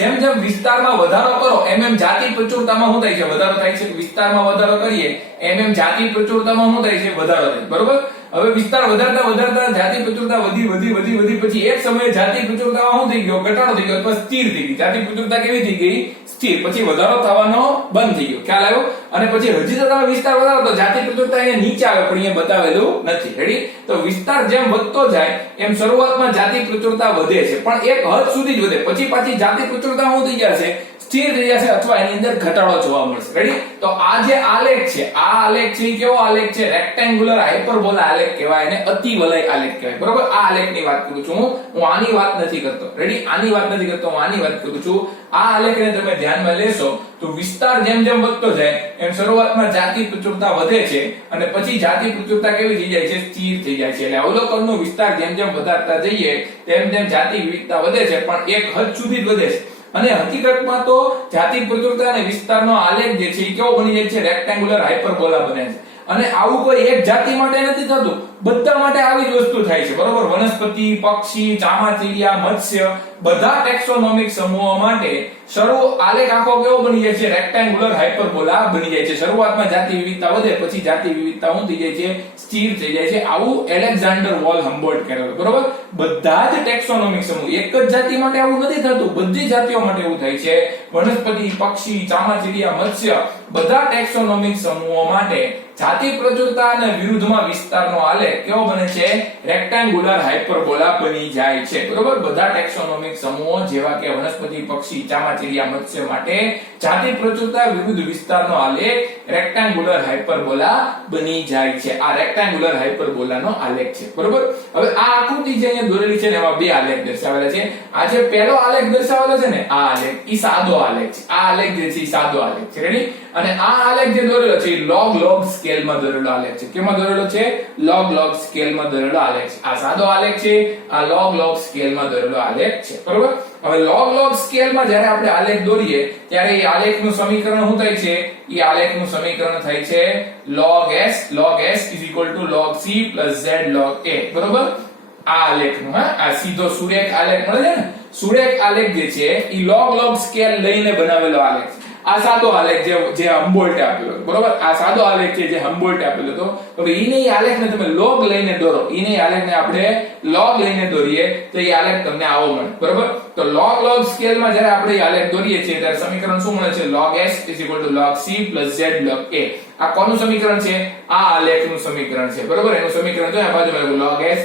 જેમ જેમ વિસ્તારમાં વધારો કરો એમ એમ જાતિ પ્રચુરતામાં શું થાય છે? વધારો થાય છે. વિસ્તારમાં વધારો કરીએ એમ એમ જાતિ પ્રચુરતામાં શું થાય છે? વધારો થાય, બરોબર. હવે વિસ્તાર વધારતા વધારતા જાતિ પ્રચુરતા વધી પછી એક સમયે જાતિ પ્રચુરતામાં શું થઈ ગયો? ઘટાડો થઈ ગયો અથવા સ્થિર થઈ ગઈ. જાતિ પ્રચુરતા કેવી થઈ ગઈ? સ્થિર. પછી વધારો થવાનો બંધ થઈ ગયો. ખ્યાલ આવ્યો? અને પછી હજી તો તમે વિસ્તાર વધારો તો જાતિ પ્રચુરતા અહીંયા નીચે આવે પણ અહીંયા બતાવેલું નથી. રેડી? તો વિસ્તાર જેમ વધતો જાય એમ શરૂઆતમાં જાતિ પ્રચુરતા વધે છે, પણ એક હદ સુધી જ વધે. પછી પાછી જાતિ પ્રચુરતા શું થઈ જશે? સ્થિર થઈ જશે અથવા એની અંદર ઘટાડો જોવા મળશે. રેડી? તો આ જે આલેખ છે, આ આલેખ છે કેવો આલેખ છે? રેક્ટેન્ગ્યુલર હાઇપરબોલા આલેખ કહેવાય અને અતિવલય આલેખ કહેવાય, બરોબર. આ આલેખની વાત કરું છું હું આની વાત નથી કરતો. રેડી? આની વાત નથી કરતો, હું આની વાત કરું છું. આ આલેખને તમે ધ્યાનમાં લેશો તો વિસ્તાર જેમ જેમ વધતો જાય એમ શરૂઆતમાં જાતિ પ્રચુરતા વધે છે અને પછી જાતિ પ્રચુરતા કેવી થઈ જાય છે? સ્થિર થઈ જાય છે. એટલે અવલોકનનો વિસ્તાર જેમ જેમ વધારતા જઈએ તેમ તેમ જાતિ વિવિધતા વધે છે, પણ એક હદ સુધી જ વધે છે. અને હકીકતમાં તો જાતિ પ્રચુરતા અને વિસ્તારનો આલેખ જે છે એ કેવો બની જાય છે? રેક્ટેન્ગ્યુલર હાઇપરબોલા બને છે. અને આવું કોઈ એક જાતિ માટે નથી થતું, બધા માટે આવી જ વસ્તુ થાય છે, બરોબર. વનસ્પતિ, પક્ષી, ચામાચીડિયા, મત્સ્ય બધા ટેક્સોનોમિક સમૂહો માટે આલેખ આખો કેવો બની જાય છે? રેક્ટેંગ્યુલર હાઇપરબોલા બની જાય છે. શરૂઆતમાં જાતિ વિવિધતા વધે, પછી જાતિ વિવિધતા શું થઈ જાય છે? સ્થિર થઈ જાય છે. આવું એલેક્ઝાન્ડર વોલ હમ્બોલ્ટ કરેલું. બરોબર? બધા જ ટેક્સોનોમિક સમૂહ, એક જ જાતિ માટે આવું નથી થતું, બધી જાતિઓ માટે એવું થાય છે. વનસ્પતિ, પક્ષી, ચામાચીડિયા, મત્સ્ય, બધા ટેક્સોનોમિક સમૂહો માટે જાતિ પ્રચુરતા અને વિરુદ્ધમાં વિસ્તારનો આલેખ કેવો બને છે? રેક્ટેંગ્યુલર હાઇપરબોલા બની જાય છે. બરોબર? બધા ટેક્સોનોમિક સમૂહો જેવા કે વનસ્પતિ, પક્ષી, ચામાચીડિયા, મત્સ્ય માટે જાતિ પ્રચુરતા વિરુદ્ધ વિસ્તારનો આલેખ રેક્ટેંગ્યુલર હાઇપરબોલા બની જાય છે. આ રેક્ટેંગ્યુલર હાઇપરબોલાનો આલેખ છે. બરોબર? હવે આ આકૃતિ જે અહીંયા દોરેલી છે ને, એમાં બે આલેખ દર્શાવેલા છે. આ જે પહેલો આલેખ દર્શાવેલો છે ને, આ આલેખ ઈ સાદો આલેખ છે. આ આલેખ જે છે ઈ સાદો આલેખ છે. રેડી? અને આ આલેખ જે દોરેલો છે ઈ લોગ સ્કેલમાં દોરેલો આલેખ છે. કેમાં દોરેલો છે? લોગ સ્કેલમાં દોરેલો આલેખ છે. આ સાદો આલેખ છે, આ લોગ સ્કેલમાં દોરેલો આલેખ છે. બરોબર? હવે લોગ સ્કેલમાં જ્યારે આપણે આલેખ દોરીએ ત્યારે એ આલેખનું સમીકરણ શું થાય છે? એ આલેખનું સમીકરણ થાય છે log s log c z log a. બરોબર? આ આલેખનું, આ સીધો સુરેખ આલેખ મળે છે ને, સુરેખ આલેખ જે છે એ લોગ સ્કેલ લઈને બનાવેલો આલેખ છે. આ સાદો આલેખ જે હમ્બોલ્ટે આપેલો, બરોબર? આ સાદો આલેખ છે જે હમ્બોલ્ટે આપેલો હતો. હવે ઈને આલેખને તમે લોગ લઈને દોરો, ઈને આલેખને આપણે લોગ લઈને દોરીએ તો એ આલેખ તમને આવો મળે. બરોબર? તો લોગ સ્કેલમાં જ્યારે આપણે આલેખ દોરીએ છીએ ત્યારે સમીકરણ શું મળે છે? log s log c z log a. આ કોનું સમીકરણ છે? આ આલેખનું સમીકરણ છે. બરોબર? એનું સમીકરણ જો આ બાજુમાં log s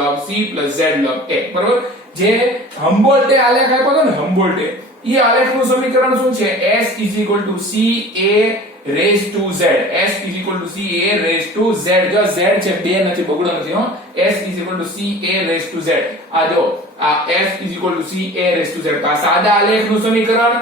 log c z log a. બરોબર? જે હમ્બોલ્ટે આલેખ આપ્યો હતો ને, હમ્બોલ્ટે, ઈ આલેખનું સમીકરણ શું છે? s ca raised to z. s ca raised to z. જો z છે, બે નથી, બગડો નથી હો. s ca raised to z. આ જો આ s ca raised to z. આ સાદા આલેખનું સમીકરણ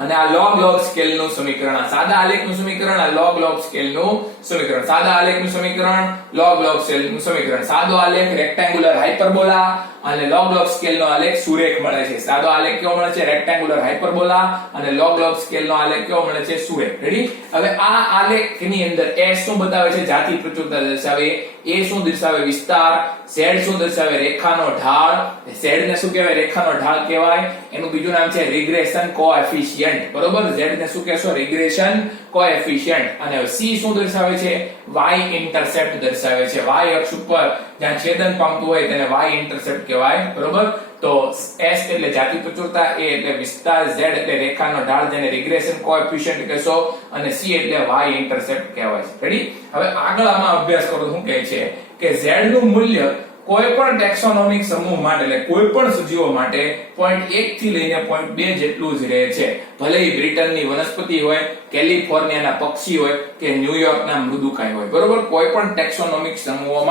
અને આ લોગ સ્કેલનું સમીકરણ. આ સાદા આલેખનું સમીકરણ, આ લોગ સ્કેલનું સમીકરણ. સાદા આલેખનું સમીકરણ, લોગ સ્કેલનું સમીકરણ. સાદો આલેખ રેક્ટેંગ્યુલર હાઇપરબોલા અને લોગ સ્કેલનો આલેખ સુરેખ મળે છે. સાદો આલેખ કેવો મળે છે? રેક્ટેંગ્યુલર હાઇપરબોલા અને લોગ સ્કેલનો આલેખ કેવો મળે છે? સુરેખ. રેડી? હવે આ આલેખની અંદર s શું બતાવે છે? જાતિ પ્રચુરતા દર્શાવે. a શું દર્શાવે? વિસ્તાર. z શું દર્શાવે? રેખાનો ઢાળ. z ને શું કહેવાય? રેખાનો ઢાળ કહેવાય. એનું બીજું નામ છે રિગ્રેશન કોએફિશિયન્ટ. બરોબર? z ને શું કહેશો? Regression coefficient. અને c શું દર્શાવે છે? y ઇન્ટરસેપ્ટ દર્શાવે છે. y અક્ષ ઉપર જ્યાં છેદન પામતું હોય તેને y ઇન્ટરસેપ્ટ કહેવાય. બરોબર? તો s એટલે જાતિ પ્રચુરતા, a એટલે વિસ્તાર, z એટલે રેખાનો ઢાળ જેને રિગ્રેશન કોએફિશિયન્ટ કહેશો, અને c એટલે y ઇન્ટરસેપ્ટ કહેવાય છે. રેડી? હવે આગળ આમાં અભ્યાસ કરો શું કહે છે કે z નું મૂલ્ય કોઈ પણ ટેક્સોનોમિક સમૂહ માટે, એટલે કોઈ પણ સજીવો માટે 0.1 થી લઈને 0.2 જેટલું જ રહે છે. ભલે એ બ્રિટનની વનસ્પતિ હોય, કેલિફોર્નિયાના પક્ષી હોય કે ન્યુયોર્કના મૃદુકાય હોય. બરોબર? કોઈ પણ ટેક્સોનોમિક સમૂહો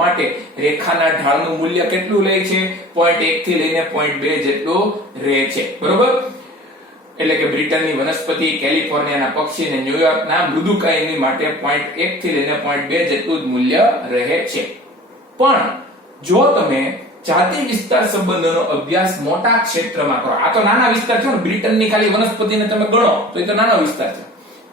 માટે રેખાના ઢાળનું મૂલ્ય કેટલું લે છે? 0.1 થી લઈને 0.2 જેટલું રહે છે. બરોબર? એટલે કે બ્રિટનની વનસ્પતિ, કેલિફોર્નિયાના પક્ષી અને ન્યુયોર્કના મૃદુકાયની માટે 0.1 થી લઈને 0.2 જેટલું જ મૂલ્ય રહે છે. પણ જો તમે જાતિ વિસ્તાર સંબંધોનો અભ્યાસ મોટા ક્ષેત્રમાં કરો, આ તો નાના વિસ્તાર છે ને, બ્રિટનની ખાલી વનસ્પતિને તમે ગણો તો એ તો નાનો વિસ્તાર છે.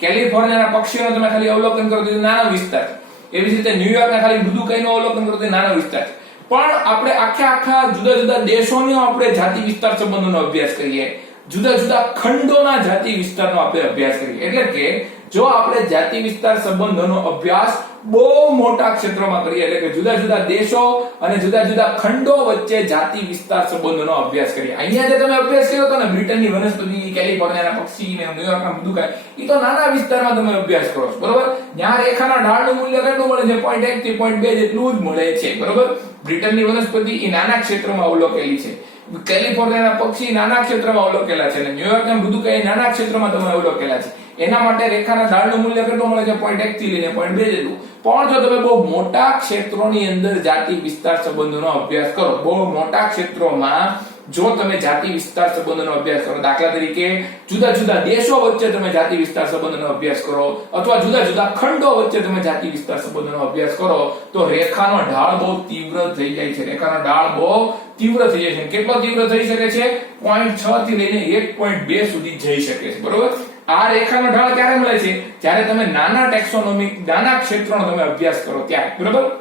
કેલિફોર્નિયાના પક્ષીઓનો તમે ખાલી અવલોકન કરો તો એ નાનો વિસ્તાર છે. એવી જ રીતે ન્યુયોર્કના ખાલી મૃદુકાયનું અવલોકન કરો તો એ નાનો વિસ્તાર છે. પણ આપણે આખા જુદા જુદા દેશોનો આપણે જાતિ વિસ્તાર સંબંધોનો અભ્યાસ કરીએ, જુદા જુદા ખંડોના જાતિ વિસ્તારનો આપણે અભ્યાસ કરીએ, એટલે કે જો આપણે જાતિ વિસ્તાર સંબંધોનો અભ્યાસ બહુ મોટા ક્ષેત્રમાં કરીએ, એટલે કે જુદા જુદા દેશો અને જુદા જુદા ખંડો વચ્ચે જાતિ વિસ્તાર સંબંધોનો અભ્યાસ કરીએ. અહીંયા જે તમે અભ્યાસ કર્યો હતો ને, બ્રિટનની વનસ્પતિ, કેલિફોર્નિયાના પક્ષી ને ન્યુયોર્કના મૃદુકાય, એ તો નાના વિસ્તારમાં તમે અભ્યાસ કરો છો. બરોબર? ત્યાં રેખાના ઢાળનું મૂલ્ય કેટલું મળે છે? 0.1 થી 0.2 જેટલું જ મળે છે. બરોબર? બ્રિટનની વનસ્પતિ એ નાના ક્ષેત્રમાં અવલોકેલી છે. કેલિફોર્નિયાના પક્ષી નાના ક્ષેત્રમાં અવલોકેલા છે અને ન્યુયોર્કના મૃદુકાય નાના ક્ષેત્રમાં તમે અવલોકેલા છે. એના માટે રેખાના ઢાળનું મૂલ્ય કેટલું મળે છે? 0.1 થી લઈને 0.2 જેટલું. પણ જો તમે બહુ મોટા ક્ષેત્રોની અંદર જાતિ વિસ્તાર સંબંધોનો અભ્યાસ કરો, બહુ મોટા ક્ષેત્રોમાં જો તમે જાતિ વિસ્તાર સંબંધોનો અભ્યાસ કરો, દાખલા તરીકે જુદા જુદા દેશો વચ્ચે તમે જાતિ વિસ્તાર સંબંધોનો અભ્યાસ કરો, અથવા જુદા જુદા ખંડો વચ્ચે તમે જાતિ વિસ્તાર સંબંધોનો અભ્યાસ કરો, તો રેખાનો ઢાળ બહુ તીવ્ર થઈ જાય છે. રેખાનો ઢાળ બહુ તીવ્ર થઈ જાય છે. કેટલો તીવ્ર થઈ શકે છે? 0.6 થી લઈને 1.2 સુધી જઈ શકે છે. બરોબર? આ રેખાનો ઢાળ ક્યારે મળે છે? જ્યારે તમે નાના ટેક્સોનોમિક, નાના ક્ષેત્રનો તમે અભ્યાસ કરો ત્યારે. બરોબર?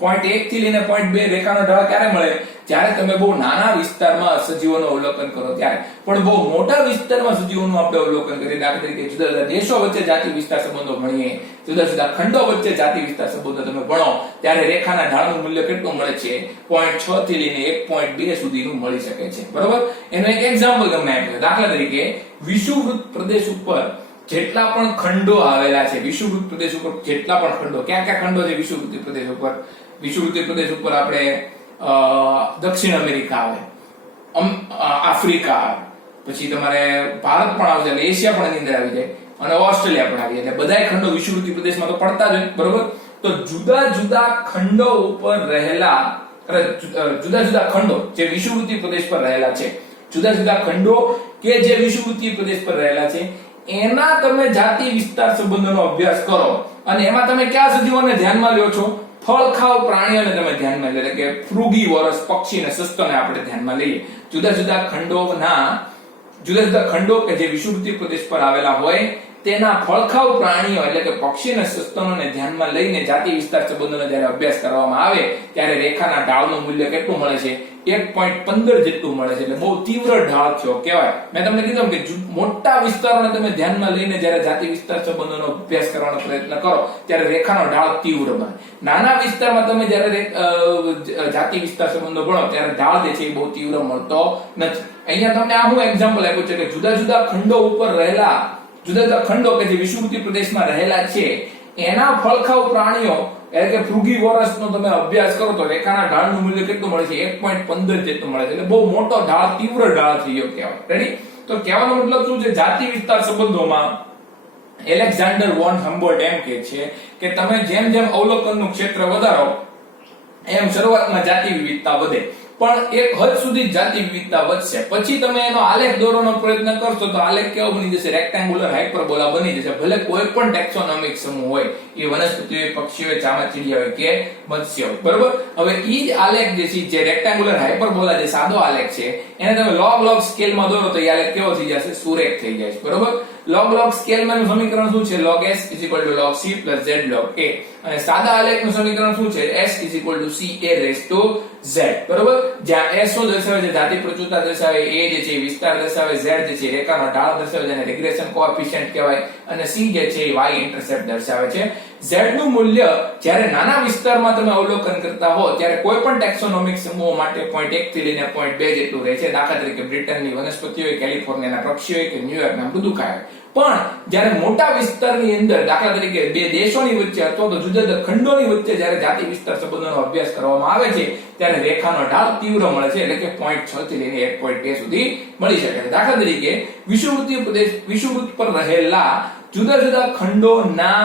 પોઈન્ટ 1 થી લઈને પોઈન્ટ 2 રેખાનો ઢાળ ક્યારે મળે? જ્યારે તમે બહુ નાના વિસ્તારમાં સજીવોનું અવલોકન કરો ત્યારે. પણ બહુ મોટા વિસ્તારમાં સજીવોનું આપણે અવલોકન કરીએ, દાખલા તરીકે જુદા જુદા દેશો વચ્ચે જાતિ વિસ્તાર સંબંધો ભણીએ, જુદા જુદા ખંડો વચ્ચે જાતિ વિસ્તાર સંબંધો તમે ભણો, ત્યારે રેખાના ઢાળનું મૂલ્ય કેટલું મળે છે? 0.6 થી લઈને 1.2 સુધીનું મળી શકે છે. બરોબર? એનું એક એક્ઝામ્પલ તમને આપ્યું. દાખલા તરીકે વિષુવવૃત્ત પ્રદેશ ઉપર જેટલા પણ ખંડો આવેલા છે, વિષુવવૃત્ત પ્રદેશ ઉપર જેટલા પણ ખંડો, ક્યાં ક્યાં ખંડો છે વિષુવવૃત્ત પ્રદેશ ઉપર? વિષુવવૃત્ત પ્રદેશ ઉપર આપણે દક્ષિણ અમેરિકા આવે, આફ્રિકા, પછી તમારે ભારત પણ આવશે, એટલે એશિયા પણ એની અંદર આવી જાય, અને ઓસ્ટ્રેલિયા પણ આવી જાય. એટલે બધાય ખંડો વિષુવવૃત્ત પ્રદેશમાં તો પડતા જ હોય. બરોબર? તો જુદા જુદા ખંડો ઉપર રહેલા, જુદા જુદા ખંડો જે વિષુવવૃત્ત પ્રદેશ પર રહેલા છે, જુદા જુદા ખંડો કે જે વિષુવવૃત્ત પ્રદેશ પર રહેલા છે, એના તમે જાતિ વિસ્તાર સંબંધોનો અભ્યાસ કરો, અને એમાં તમે કયા સજીવોને ધ્યાનમાં લ્યો છો? ફળખાવ પ્રાણીઓને તમે ધ્યાનમાં લો, એટલે કે ફ્રુગીવોરસ પક્ષી અને સસ્તનને આપણે ધ્યાનમાં લઈએ. જુદા જુદા ખંડો કે જે વિષુવવૃત્ત પ્રદેશ પર આવેલા હોય તેના ફળખાવ પ્રાણીઓ એટલે કે પક્ષી અને સસ્તનોને ધ્યાનમાં લઈને જાતિ વિસ્તાર સંબંધોનો જ્યારે અભ્યાસ કરવામાં આવે ત્યારે રેખાના ઢાળનું મૂલ્ય કેટલું મળે છે? 1.15 જેટલું મળે છે. એટલે બહુ તીવ્ર ઢાળ થયો કહેવાય. મેં તમને કીધું કે મોટા વિસ્તારોને તમે ધ્યાનમાં લઈને જ્યારે જાતિ વિસ્તાર સંબંધોનો અભ્યાસ કરવાનો પ્રયત્ન કરો ત્યારે રેખાનો ઢાળ તીવ્ર બને. નાના વિસ્તારમાં તમે જ્યારે જાતિ વિસ્તાર સંબંધો ભણો ત્યારે ઢાળ જે છે એ બહુ તીવ્ર મળતો નથી. અહીંયા તમને આ હું એક્ઝામ્પલ આપ્યું છે કે જુદા જુદા ખંડો ઉપર રહેલા, જુદા જુદા ખંડો કે જે વિષુવવૃત્ત પ્રદેશમાં રહેલા છે એના ફળખાવ પ્રાણીઓ એટલે કે ફ્રુગીવોરસનો તમે અભ્યાસ કરો તો રેખાના ઢાળનું મૂલ્ય કેટલું મળે છે? 1.15 જેટલું મળે છે. એટલે બહુ મોટો ઢાળ, તીવ્ર ઢાળ થઈ ગયો કહેવાય. રેડી? તો કહેવાનો મતલબ શું છે? જાતિ વિસ્તાર સંબંધોમાં એલેક્ઝાન્ડર વોન હમ્બોલ્ટ એમ કહે છે કે તમે જેમ જેમ અવલોકનનું ક્ષેત્ર વધારો એમ શરૂઆતમાં જાતિ વિવિધતા વધે, પણ એક હદ સુધી જાતિ વિવિધતા વધશે. પછી તમે એનો આલેખ દોરવાનો પ્રયત્ન કરશો તો આલેખ કેવો બની જશે? રેક્ટેંગ્યુલર હાઇપરબોલા બની જશે. ભલે કોઈ પણ ટેક્સોનોમિક સમૂહ હોય, એ વનસ્પતિ હોય, પક્ષી હોય, ચામાચીડિયા હોય કે મત્સ્ય હોય. બરોબર? હવે ઈ જ આલેખ જે છે, જે રેક્ટેંગ્યુલર હાઇપરબોલા જે સાદો આલેખ છે, એને તમે લોગ સ્કેલમાં દોરો તો એ આલેખ કેવો થઈ જશે? સુરેખ થઈ જાય છે. બરોબર? લોગ સ્કેલમાં સમીકરણ શું છે? log s log c z log a. અને સાદા આલેખનું સમીકરણ શું છે? s c a raised to z. બરોબર? જ્યાં s શું દર્શાવે છે? જાતિ પ્રચુરતા દર્શાવે, a જે છે વિસ્તાર દર્શાવે, z જે છે રેખાનો ઢાળ દર્શાવે, જેને રિગ્રેશન કોએફિશિયન્ટ કહેવાય, અને c જે છે y ઇન્ટરસેપ્ટ દર્શાવે છે. z નું મૂલ્ય જ્યારે નાના વિસ્તારમાં તમે અવલોકન કરતા હો ત્યારે કોઈ પણ ટેક્સોનોમિક સમૂહો માટે 0.1 થી લઈને 0.2 જેટલું રહે છે. દાખલા તરીકે બ્રિટનની વનસ્પતિ હોય, કેલિફોર્નિયાના પક્ષી હોય કે ન્યુયોર્કના મૃદુકાય. પણ જ્યારે મોટા વિસ્તારની અંદર, દાખલા તરીકે બે દેશોની વચ્ચે અથવા તો જુદા જુદા ખંડોની વચ્ચે જ્યારે જાતિ વિસ્તાર સંબંધોનો અભ્યાસ કરવામાં આવે છે ત્યારે રેખાનો ઢાળ તીવ્ર મળે છે, એટલે કે 0.6 થી લઈને 1.2 સુધી મળી શકે છે. દાખલા તરીકે વિષુવવૃત્ત પર રહેલા જુદા જુદા ખંડોના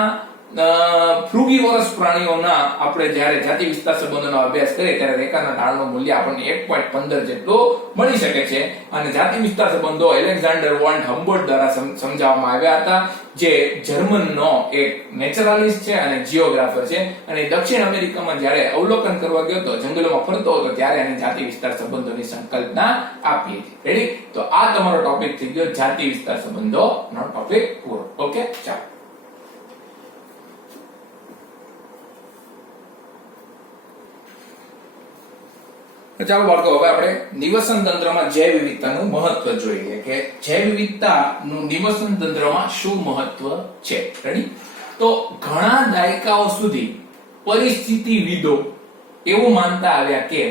ફ્રુગીવોરસ પ્રાણીઓના આપણે જ્યારે જાતિ વિસ્તાર સંબંધોનો અભ્યાસ કરીએ ત્યારે રેખાના ઢાળનું મૂલ્ય આપણને 1.15 જેટલું મળી શકે છે. અને જાતિ વિસ્તાર સંબંધો એલેક્ઝાન્ડર વોન હમ્બોલ્ટ દ્વારા સમજાવવામાં આવ્યા હતા, જે જર્મનનો એક નેચરલિસ્ટ છે અને જીઓગ્રાફર છે. અને દક્ષિણ અમેરિકામાં જ્યારે અવલોકન કરવા ગયો હતો, જંગલોમાં ફરતો હતો, ત્યારે એને જાતિ વિસ્તાર સંબંધોની સંકલ્પના આપી. રેડી? તો આ તમારો ટોપિક થઈ ગયો જાતિ વિસ્તાર સંબંધોનો ટોપિક પૂરો. ઓકે, ચાલો. ચાલો બાળકો, હવે આપણે નિવસન તંત્રમાં જૈવ વિવિધતાનું મહત્વ જોઈએ કે જૈવ વિવિધતાનું નિવસન તંત્રમાં શું મહત્વ છે. રેડી? તો ઘણા દાયકાઓ સુધી પરિસ્થિતિવિદો એવું માનતા આવ્યા કે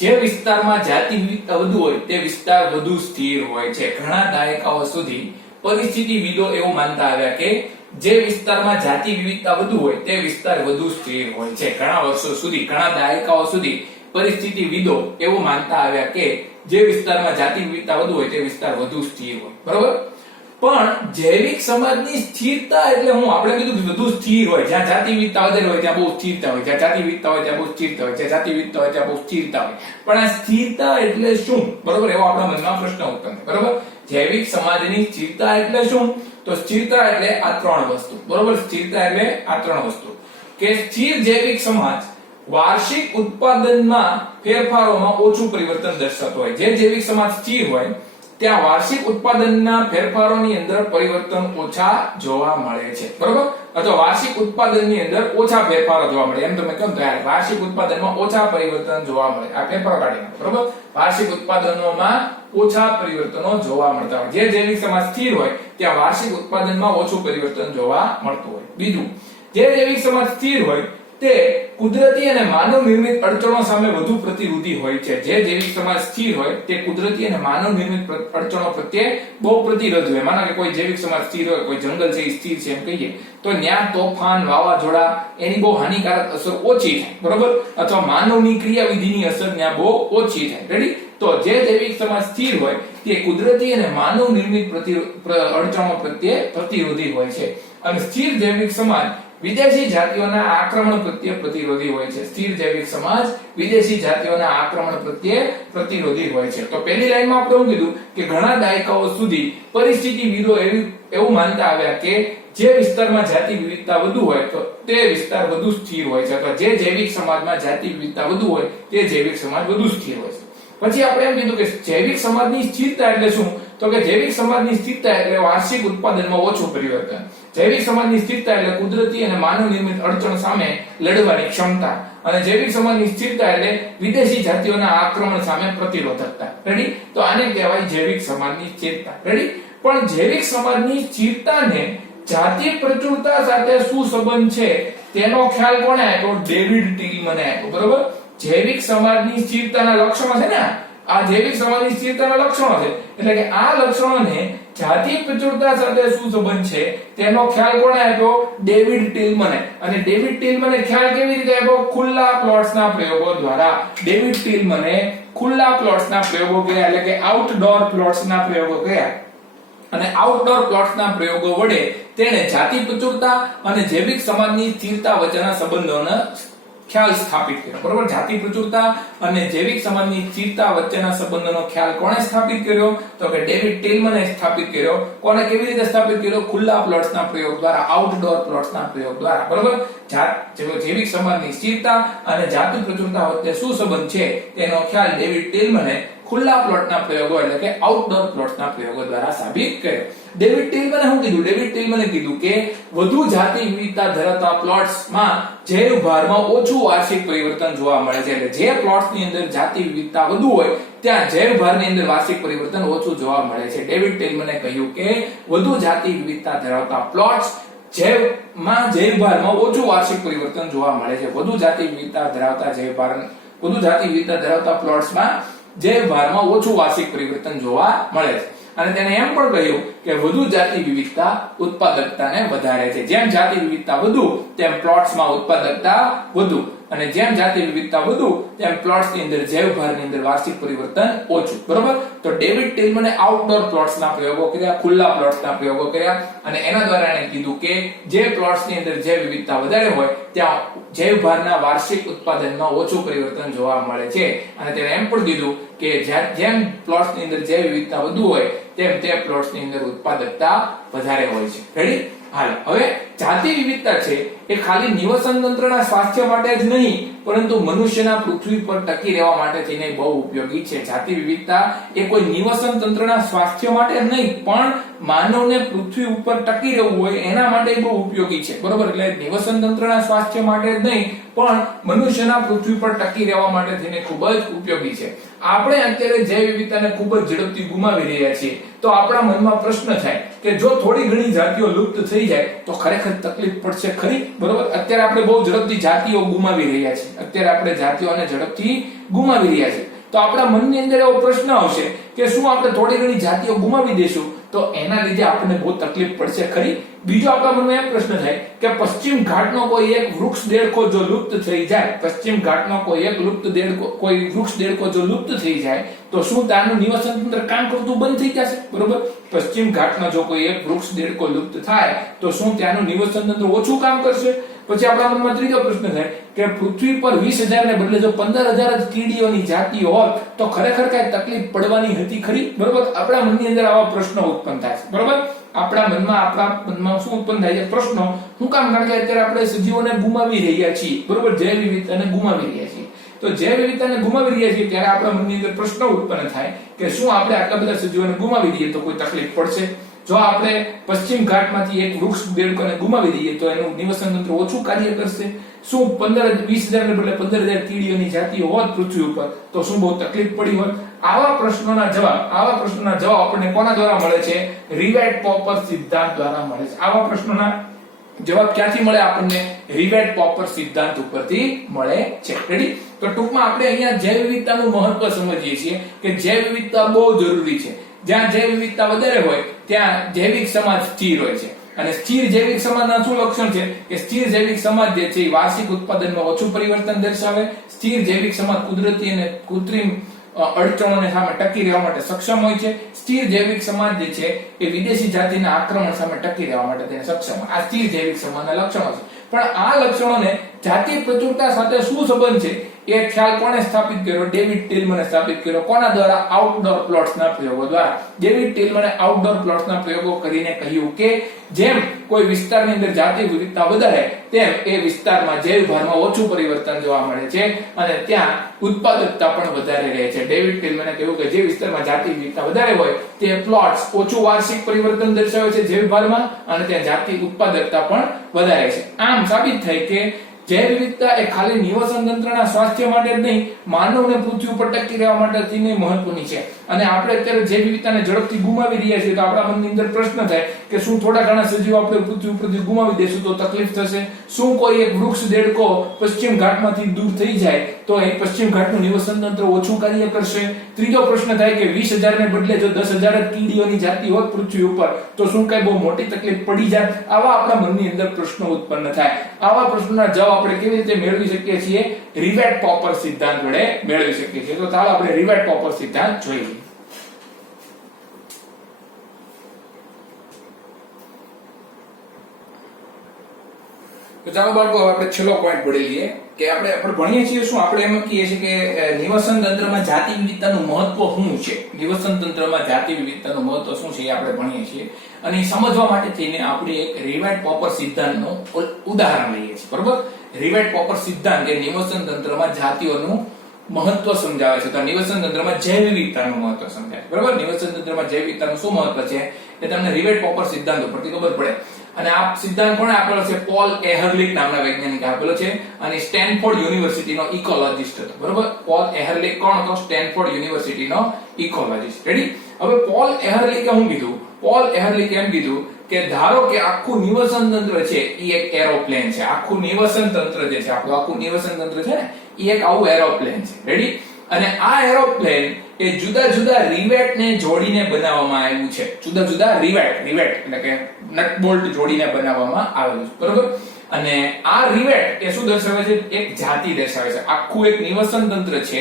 જે વિસ્તારમાં જાતિ વિવિધતા વધુ હોય તે વિસ્તાર વધુ સ્થિર હોય છે. ઘણા દાયકાઓ સુધી પરિસ્થિતિવિદો એવું માનતા આવ્યા કે જે વિસ્તારમાં જાતિ વિવિધતા વધુ હોય તે વિસ્તાર વધુ સ્થિર હોય છે. ઘણા વર્ષો સુધી, ઘણા દાયકાઓ સુધી પરિસ્થિતિવિદો એવું માનતા આવ્યા કે જે વિસ્તારમાં જાતિ વિવિધતા વધુ હોય તે વિસ્તાર વધુ સ્થિર હોય. બરોબર? પણ જૈવિક સમાજની સ્થિરતા એટલે હું આપણે કીધું કે વધુ સ્થિર હોય, જ્યાં જાતિ વિવિધતા વધારે હોય ત્યાં બહુ સ્થિરતા હોય, જ્યાં જાતિ વિવિધતા હોય ત્યાં બહુ સ્થિરતા હોય, જ્યાં જાતિ વિવિધતા હોય ત્યાં બહુ સ્થિરતા હોય. પણ આ સ્થિરતા એટલે શું? બરોબર? એવો આપણા મનમાં પ્રશ્ન ઉઠે. બરોબર? જૈવિક સમાજની સ્થિરતા એટલે શું? તો સ્થિરતા એટલે આ ત્રણ વસ્તુ. બરોબર? સ્થિરતા એટલે આ ત્રણ વસ્તુ કે સ્થિર જૈવિક સમાજ વાર્ષિક ઉત્પાદનમાં ફેરફારોમાં ઓછું પરિવર્તન દર્શાવતો હોય. જે જૈવિક સમાજ સ્થિર હોય ત્યાં વાર્ષિક ઉત્પાદનના ફેરફારોની અંદર પરિવર્તન ઓછા જોવા મળે છે, બરોબર? અથવા વાર્ષિક ઉત્પાદનની અંદર ઓછા ફેરફારો જોવા મળે, એમ તમે કહો તો વાર્ષિક ઉત્પાદનમાં ઓછા પરિવર્તન જોવા મળે. આ ફેરફારો કાઢી નાખો, બરોબર? વાર્ષિક ઉત્પાદનોમાં ઓછા પરિવર્તનો જોવા મળતા હોય. જે જૈવિક સમાજ સ્થિર હોય ત્યાં વાર્ષિક ઉત્પાદનમાં ઓછું પરિવર્તન જોવા મળતું હોય. બીજું, જે જૈવિક સમાજ સ્થિર હોય તે કુદરતી અને માનવ નિર્મિત અડચણો સામે વધુ પ્રતિરોધી હોય છે. જે જૈવિક સમાજ સ્થિર હોય તે કુદરતી અને માનવ નિર્મિત અડચણો પ્રત્યે બહુ પ્રતિરોધી હોય. માનો કે કોઈ જૈવિક સમાજ સ્થિર હોય, કોઈ જંગલ છે એ સ્થિર છે એમ કહીએ, તો ત્યાં તોફાન, વાવાઝોડા એની બહુ હાનિકારક અસર ઓછી થાય, બરોબર? અથવા માનવની ક્રિયાવિધિની અસર ત્યાં બહુ ઓછી થાય. રેડી? તો જે જૈવિક સમાજ સ્થિર હોય તે કુદરતી અને માનવ નિર્મિત અડચણો પ્રત્યે પ્રતિરોધી હોય છે. અને સ્થિર જૈવિક સમાજ વિદેશી જાતિઓના આક્રમણ પ્રત્યે પ્રતિરોધી હોય છે. સ્થિર જૈવિક સમાજ વિદેશી જાતિઓના આક્રમણ પ્રત્યે પ્રતિરોધી હોય છે. તો પહેલી લાઈનમાં આપણે એવું કીધું કે ઘણા દાયકાઓ સુધી પરિસ્થિતિવિદો એવું માનતા આવ્યા કે જે વિસ્તારમાં જાતિ વિવિધતા વધુ હોય તો તે વિસ્તાર વધુ સ્થિર હોય છે, અથવા જે જૈવિક સમાજમાં જાતિ વિવિધતા વધુ હોય તે જૈવિક સમાજ વધુ સ્થિર હોય છે. પછી આપણે એમ કીધું કે જૈવિક સમાજની સ્થિરતા એટલે શું? તો કે જૈવિક સમાજની સ્થિરતા એટલે વાર્ષિક ઉત્પાદનમાં ઓછું પરિવર્તન. જૈવિક સમાજની સ્થિરતા એટલે કુદરતી અને માનવ નિર્મિત અડચણ સામે લડવાની ક્ષમતા. અને જૈવિક સમાજની સ્થિરતા એટલે વિદેશી જાતિઓના આક્રમણ સામે પ્રતિરોધકતા. રેડી? તો આને કહેવાય જૈવિક સમાજની સ્થિરતા. રેડી? પણ જૈવિક સમાજની સ્થિરતાને જાતિ પ્રચુરતા સાથે શું સંબંધ છે તેનો ખ્યાલ કોણે આપ્યો? ડેવિડ ટીલમને આપ્યો, બરોબર? જૈવિક સમાજની સ્થિરતાના લક્ષણો છે ને, આ જૈવિક સમાજની સ્થિરતાના લક્ષણો છે, એટલે કે આ લક્ષણોને જાતિ પ્રચુરતા સાથે શું સંબંધ છે તેનો ખ્યાલ કોણે આપ્યો? ડેવિડ ટીલમને. અને ડેવિડ ટીલમને ખ્યાલ કેવી રીતે આપ્યો? ખુલ્લા પ્લોટ્સના પ્રયોગો દ્વારા. ડેવિડ ટીલમને ખુલ્લા પ્લોટ્સના પ્રયોગો કર્યા, એટલે કે આઉટડોર પ્લોટ્સના પ્રયોગો કર્યા. અને આઉટડોર પ્લોટ્સના પ્રયોગો વડે તેણે જાતિ પ્રચુરતા અને જૈવિક સમાજની સ્થિરતા વચ્ચેના સંબંધોને ખ્યાલ સ્થાપિત કર્યો, બરોબર? જાતિ પ્રચુરતા અને જૈવિક સમાજની સ્થિરતા વચ્ચેના સંબંધોનો ખ્યાલ કોણે સ્થાપિત કર્યો? તો કે ડેવિડ ટીલમને સ્થાપિત કર્યો. કોણે કેવી રીતે સ્થાપિત કર્યો? ખુલ્લા પ્લોટ્સના પ્રયોગ દ્વારા, આઉટડોર પ્લોટ્સના પ્રયોગ દ્વારા, બરોબર? જૈવિક સમાજની સ્થિરતા અને જાતિ પ્રચુરતા વચ્ચે શું સંબંધ છે તેનો ખ્યાલ ડેવિડ ટીલમને ખુલ્લા પ્લોટના પ્રયોગો એટલે કે આઉટડોર પ્લોટ્સના પ્રયોગો દ્વારા સાબિત કર્યો. ડેવિડ ટીલમને શું કીધું? ડેવિડ ટીલમને કીધું કે વધુ જાતિ વિવિધતા ધરાવતા પ્લોટ્સમાં જૈવ ભારમાં ઓછું વાર્ષિક પરિવર્તન જોવા મળે છે. એટલે જે પ્લોટ્સની અંદર જાતિ વિવિધતા વધુ હોય ત્યાં જૈવ ભારની અંદર વાર્ષિક પરિવર્તન ઓછું જોવા મળે છે. ડેવિડ ટીલમને કહ્યું કે વધુ જાતિ વિવિધતા ધરાવતા પ્લોટ્સ જૈવ ભારમાં ઓછું વાર્ષિક પરિવર્તન જોવા મળે છે. વધુ જાતિ વિવિધતા ધરાવતા પ્લોટ્સમાં જૈવ ભારમાં ઓછું વાર્ષિક પરિવર્તન જોવા મળે છે. અને તેને એમ પણ કહ્યું કે વધુ જાતિ વિવિધતા ઉત્પાદકતાને વધારે છે. જેમ જાતિ વિવિધતા વધુ તેમ પ્લોટ્સમાં ઉત્પાદકતા વધુ, અને જેમ જાતિ વિવિધતા વધુ તેમ પ્લોટ્સની અંદર જૈવ ભારની અંદર વાર્ષિક પરિવર્તન ઓછું, બરોબર? તો ડેવિડ ટીલમને આઉટડોર પ્લોટ્સના પ્રયોગો કર્યા, ખુલ્લા પ્લોટ્સના પ્રયોગો કર્યા, અને એના દ્વારા એને કીધું કે જે પ્લોટ્સની અંદર જૈવ વિવિધતા વધારે હોય ત્યાં જૈવ ભારના વાર્ષિક ઉત્પાદનમાં ઓછું પરિવર્તન જોવા મળે છે. અને તેને એમ પણ કીધું કે જેમ પ્લોટ્સની અંદર જૈવ વિવિધતા વધુ હોય તેમ તે પ્લોટ્સની અંદર ઉત્પાદકતા વધારે હોય છે. રેડી? હાલ હવે જાતિ વિવિધતા છે એ ખાલી નિવસન તંત્રના સ્વાસ્થ્ય માટે જ નહીં પરંતુ મનુષ્યના પૃથ્વી પર ટકી રહેવા માટે થઈને બહુ ઉપયોગી છે. જાતિ વિવિધતા એ કોઈ નિવસન તંત્રના સ્વાસ્થ્ય માટે જ નહીં પણ માનવને પૃથ્વી ઉપર ટકી રહેવું હોય એના માટે બહુ ઉપયોગી છે, બરોબર? એટલે નિવસન તંત્રના સ્વાસ્થ્ય માટે જ નહીં પણ મનુષ્યના પૃથ્વી પર ટકી રહેવા માટે થઈને ખૂબ જ ઉપયોગી છે. આપણે અત્યારે જૈવ વિવિધતાને ખૂબ જ ઝડપથી ગુમાવી રહ્યા છીએ. તો આપણા મનમાં પ્રશ્ન થાય કે જો થોડી ઘણી જાતિઓ લુપ્ત થઈ જાય તો ખરેખર તકલીફ પડશે ખરી, બરોબર? અત્યારે આપણે બહુ ઝડપથી જાતિઓ ગુમાવી રહ્યા છીએ. અત્યારે આપણે જાતિઓને ઝડપથી ગુમાવી રહ્યા છીએ. તો આપણા મનની અંદર એવો પ્રશ્ન આવશે કે શું આપણે થોડી ઘણી જાતિઓ ગુમાવી દેશું તો એના લીધે આપણને બહુ તકલીફ પડશે ખરી? બીજો આપણા મનમાં એમ પ્રશ્ન થાય કે પશ્ચિમ ઘાટનો કોઈ એક વૃક્ષ દેડકો જો લુપ્ત થઈ જાય, પશ્ચિમ ઘાટનો કોઈ એક વૃક્ષ દેડકો જો લુપ્ત થઈ જાય તો શું ત્યાંનું નિવસન તંત્ર કામ કરતું બંધ થઈ જશે, બરોબર? પશ્ચિમ ઘાટનો જો કોઈ એક વૃક્ષ દેડકો લુપ્ત થાય તો શું ત્યાંનું નિવસન તંત્ર ઓછું કામ કરશે? પછી આપણા મનમાં ત્રીજો પ્રશ્ન થાય કે પૃથ્વી પર 20,000 ને બદલે જો 15,000 જ કીડીઓની જાતિઓ હોત તો ખરેખર કઈ તકલીફ પડવાની હતી ખરી, બરોબર? આપણા મનની અંદર આવા પ્રશ્નો ઉત્પન્ન થાય છે, બરોબર? આપણા મનમાં શું ઉત્પન્ન થાય છે? પ્રશ્નો. શું કામ? કારણ કે અત્યારે આપણે સજીવોને ગુમાવી રહ્યા છીએ, બરોબર? જૈવ વિવિધતાને ગુમાવી રહ્યા છીએ. તો જૈવ વિવિધતાને ગુમાવી રહ્યા છીએ ત્યારે આપણા મનની અંદર પ્રશ્ન ઉત્પન્ન થાય કે શું આપણે આટલા બધા સજીવોને ગુમાવી દઈએ તો કોઈ તકલીફ પડશે? જો આપણે પશ્ચિમ ઘાટમાંથી એક વૃક્ષ દેડકોને ગુમાવી દઈએ તો એનું નિવસન તંત્ર ઓછું કાર્ય કરશે? શું 15-20,000 ને બદલે 15,000 કીડીઓની જાતિઓ હોત પૃથ્વી ઉપર તો શું બહુ તકલીફ પડી હોત? આવા પ્રશ્નોના જવાબ આપણને કોના દ્વારા મળે છે? રિવેટ પોપર સિદ્ધાંત દ્વારા મળે છે. આવા પ્રશ્નોના જવાબ ક્યાંથી મળે આપણને? રિવેટ પોપર સિદ્ધાંત ઉપરથી મળે છે. રેડી? તો ટૂંકમાં આપણે અહીંયા જૈવ વિવિધતાનું મહત્વ સમજીએ છીએ કે જૈવ વિવિધતા બહુ જરૂરી છે. જ્યાં જૈવ વિવિધતા વધારે હોય ત્યાં જૈવિક સમાજ સ્થિર હોય છે. અને સ્થિર જૈવિક સમાજના શું લક્ષણ છે કે સ્થિર જૈવિક સમાજ જે છે એ વાર્ષિક ઉત્પાદનમાં ઓછું પરિવર્તન દર્શાવે. સ્થિર જૈવિક સમાજ કુદરતી અને કૃત્રિમ અડચણોને સામે ટકી રહેવા માટે સક્ષમ હોય છે. સ્થિર જૈવિક સમાજ જે છે એ વિદેશી જાતિના આક્રમણ સામે ટકી રહેવા માટે તેને સક્ષમ હોય. આ સ્થિર જૈવિક સમાજના લક્ષણો છે. પણ આ લક્ષણોને જાતિ પ્રચુરતા સાથે શું સંબંધ છે એ ખ્યાલ કોણે સ્થાપિત કર્યો? ડેવિડ ટિલમને સ્થાપિત કર્યો. કોના દ્વારા? આઉટડોર પ્લોટ્સના પ્રયોગો દ્વારા. ડેવિડ ટિલમને આઉટડોર પ્લોટ્સના પ્રયોગો કરીને કહ્યું કે જેમ કોઈ વિસ્તારની અંદર જાતિ વિવિધતા વધારે તેમ એ વિસ્તારમાં જૈવ ભારમાં ઓછું પરિવર્તન જોવા મળે છે અને ત્યાં ઉત્પાદકતા પણ વધારે રહે છે. ડેવિડ ટિલમને કહ્યું કે જે વિસ્તારમાં જાતિ વિવિધતા વધારે હોય તે પ્લોટ્સ ઓછું વાર્ષિક પરિવર્તન દર્શાવે છે જૈવ ભારમાં અને ત્યાં જાતિ ઉત્પાદકતા પણ વધારે છે. આમ સાબિત થાય કે જૈવ વિવિધતા એ ખાલી નિવસન તંત્રના સ્વાસ્થ્ય માટે જ નહીં, માનવને પૃથ્વી ઉપર ટકી રહેવા માટે મહત્વની છે. અને આપણે અત્યારે જૈવ વિવિધતાને ઝડપથી ગુમાવી રહ્યા છીએ તો આપણા મનની અંદર પ્રશ્ન થાય કે શું થોડા ઘણા સજીવો આપણે પૃથ્વી ઉપરથી ગુમાવી દેશું તો તકલીફ થશે? શું કોઈ એક વૃક્ષ દેડકો પશ્ચિમ ઘાટમાંથી દૂર થઈ જાય તો એ પશ્ચિમ ઘાટનું નિવસન તંત્ર ઓછું કાર્ય કરશે? ત્રીજો પ્રશ્ન થાય કે 20,000 ને બદલે જો 10,000 જ કીડીઓની જાતિ હોત પૃથ્વી ઉપર તો શું કઈ બહુ મોટી તકલીફ પડી જાય? આવા આપણા મનની અંદર પ્રશ્નો ઉત્પન્ન થાય. આવા પ્રશ્નોના જવાબ આપણે કેવી રીતે મેળવી શકીએ છીએ? રિવેટ પોપર સિદ્ધાંત વડે મેળવી શકીએ છીએ. તો ચાલો આપણે રિવેટ પોપર સિદ્ધાંત જોઈએ. તો ચાલો બાળકો આપણે છેલ્લો પોઈન્ટ ભણી લઈએ કે આપણે ભણીએ છીએ શું? આપણે એમ કહીએ છીએ કે નિવસન તંત્રમાં જાતિ વિવિધતાનું મહત્વ શું છે? નિવસન તંત્રમાં જાતિ વિવિધતાનું મહત્વ શું છે એ આપણે ભણીએ છીએ અને સમજવા માટે થઈને આપણે એક રિવેટ પોપર સિદ્ધાંતનું ઉદાહરણ લઈએ છીએ. બરોબર? રિવેટ પોપર સિદ્ધાંત એ નિવસન તંત્રમાં જાતિઓનું મહત્વ સમજાવે છે. તો નિવસન તંત્રમાં જૈવ વિવિધતાનું મહત્વ સમજાવે. બરોબર? નિવસન તંત્રમાં જૈવ વિવિધતાનું શું મહત્વ છે એ તમને રિવેટ પોપર સિદ્ધાંત ઉપરથી ખબર પડે. અને આ સિદ્ધાંત કોણે આપેલો છે? પોલ એહરલિચ નામના વૈજ્ઞાનિકે આપેલો છે અને સ્ટેનફોર્ડ યુનિવર્સિટીનો ઇકોલોજિસ્ટ હતો. બરોબર? પોલ એહરલિચ કોણ હતો? સ્ટેનફોર્ડ યુનિવર્સિટીનો ઇકોલોજિસ્ટ. રેડી? હવે પોલ એહરલિચે શું કીધું? પોલ એહરલિચે એમ કીધું કે ધારો કે આખું નિવસન તંત્ર છે એ એક એરોપ્લેન છે. આખું નિવસન તંત્ર જે છે, આપણું આખું નિવસન તંત્ર છે ને એ એક આવું એરોપ્લેન છે. રેડી? અને આ એરોપ્લેન એ જુદા જુદા રિવેટ ને જોડીને બનાવવામાં આવ્યું છે. જુદા જુદા રિવેટ એટલે કે નટ બોલ્ટ જોડીને બનાવવામાં આવેલું છે. બરોબર? અને આ રિવેટ એ શું દર્શાવે છે? એક જાતિ દર્શાવે છે. આખું એક નિવસન તંત્ર છે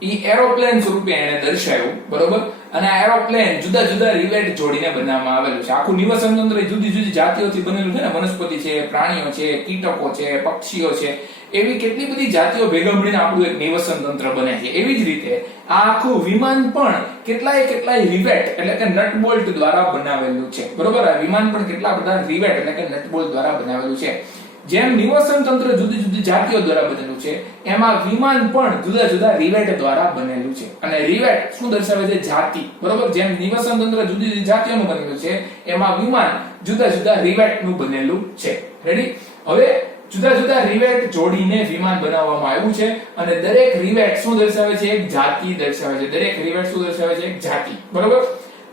ઈ એરોપ્લેન સ્વરૂપે એને દર્શાવ્યું. બરોબર? અને આ એરોપ્લેન જુદા જુદા રિવેટ જોડીને બનાવવામાં આવેલું છે. આખું નિવસન તંત્ર જુદી જુદી જાતિઓથી બનેલું છે ને. વનસ્પતિ છે, પ્રાણીઓ છે, કીટકો છે, પક્ષીઓ છે, એવી કેટલી બધી જાતિઓ ભેગા મળીને આપણું એક નિવસન તંત્ર બને છે. એવી જ રીતે આ આખું વિમાન પણ કેટલાય રિવેટ એટલે કે નટ બોલ્ટ દ્વારા બનાવેલું છે. બરોબર? આ વિમાન પણ કેટલા બધા રિવેટ એટલે કે નટ બોલ્ટ દ્વારા બનાવેલું છે. જેમ નિવસન તંત્ર જુદી જુદી જાતિઓ દ્વારા બનેલું છે એમાં વિમાન પણ જુદા જુદા રિવેટ દ્વારા બનેલું છે. અને રિવેટ શું દર્શાવે છે? જાતિ. બરોબર? જેમ નિવસન તંત્ર જુદી જુદી જાતિઓનું બનેલું છે એમાં વિમાન જુદા જુદા રિવેટનું બનેલું છે. રેડી? હવે જુદા જુદા રિવેટ જોડીને વિમાન બનાવવામાં આવ્યું છે અને દરેક રિવેટ શું દર્શાવે છે? એક જાતિ દર્શાવે છે. દરેક રિવેટ શું દર્શાવે છે? એક જાતિ. બરોબર?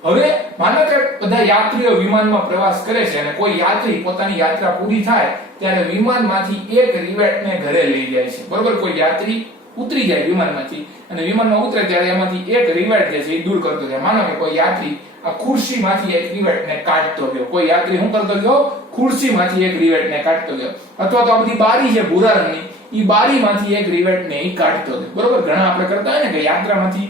હવે માનો કે બધા યાત્રીઓ વિમાનમાં પ્રવાસ કરે છે અને કોઈ યાત્રી પોતાની યાત્રા પૂરી થાય ત્યારે વિમાનમાંથી એક રિવેટને ઘરે લઈ જાય છે. બરોબર? કોઈ યાત્રી ઉતરી જાય વિમાનમાંથી અને વિમાનમાં ઉતરે ત્યારે એમાંથી એક રિવેટ જે છે એ દૂર કરતો જાય. માનો કે કોઈ યાત્રી આ ખુરશીમાંથી એક રિવેટને કાઢતો ગયો. કોઈ યાત્રી શું કરતો ગયો? ખુરશીમાંથી એક રિવેટને કાઢતો ગયો. અથવા તો આ બધી બારી છે ભૂરા રંગની, ઈ બારીમાંથી એક રિવેટને ઈ કાઢતો ગયો. બરોબર? ઘણા આપણે કરતા હોય ને કે યાત્રામાંથી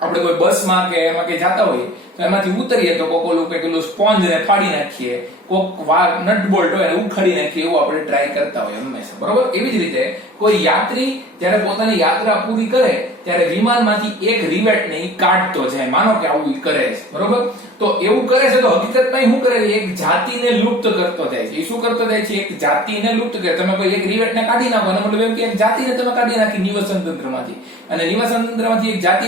આપણે કોઈ બસમાં કે એમાં કે જાતા હોઈએ તો એમાંથી ઉતરીએ તો કોક ઓલું કઈક ઓલું સ્પોન્જ ને ફાડી નાખીએ, કોક નટ બોલ્ટ હોય એને ઉખાડી નાખીએ, એવું આપણે ટ્રાય કરતા હોઈએ હંમેશા. બરોબર? એવી જ રીતે કોઈ યાત્રી જ્યારે પોતાની યાત્રા પૂરી કરે ત્યારે વિમાનમાંથી એક રિવેટને ઈ કાઢતો જાય. માનો કે આવું ઈ કરે છે. બરોબર? તો એવું કરે છે તો હકીકતમાં શું કરે છે, એક જાતિને લુપ્ત કરતો જાય છે. એ શું કરતો જાય છે, એક જાતિને લુપ્ત કરે. તમે કોઈ એક રિવેટને કાઢી નાખો એનો મતલબ એમ કે એક જાતિને તમે કાઢી નાખી નિવસન તંત્રમાંથી, અને નિવસન તંત્રમાંથી એક જાતિ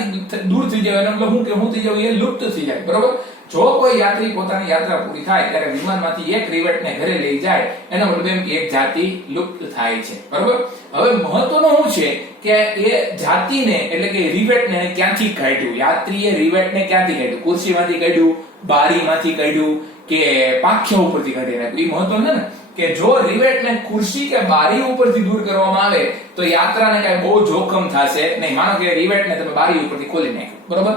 દૂર થઈ જાય એનો મતલબ શું થઈ જાય, એ લુપ્ત થઈ જાય. બરોબર. જો કોઈ યાત્રી પોતાની યાત્રા પૂરી થાય ત્યારે વિમાનમાંથી એક રિવેટને ઘરે લઈ જાય એનો મતલબ એમ કે એક જાતિ લુપ્ત થાય છે. બરોબર. હવે મહત્વનું શું છે કે એ જાતિને એટલે કે રિવેટને ક્યાંથી કાઢ્યું, યાત્રીએ રિવેટને ક્યાંથી કાઢ્યું, ખુરશીમાંથી કાઢ્યું, બારીમાંથી કાઢ્યું કે પાંખિયા ઉપરથી કાઢી નાખ્યું. એ મહત્વનું છે ને કે જો રિવેટને ખુરશી કે બારી ઉપરથી દૂર કરવામાં આવે તો યાત્રાને કઈ બહુ જોખમ થશે નહીં. માનો કે રિવેટને તમે બારી ઉપરથી ખોલી નાખ્યું, બરોબર,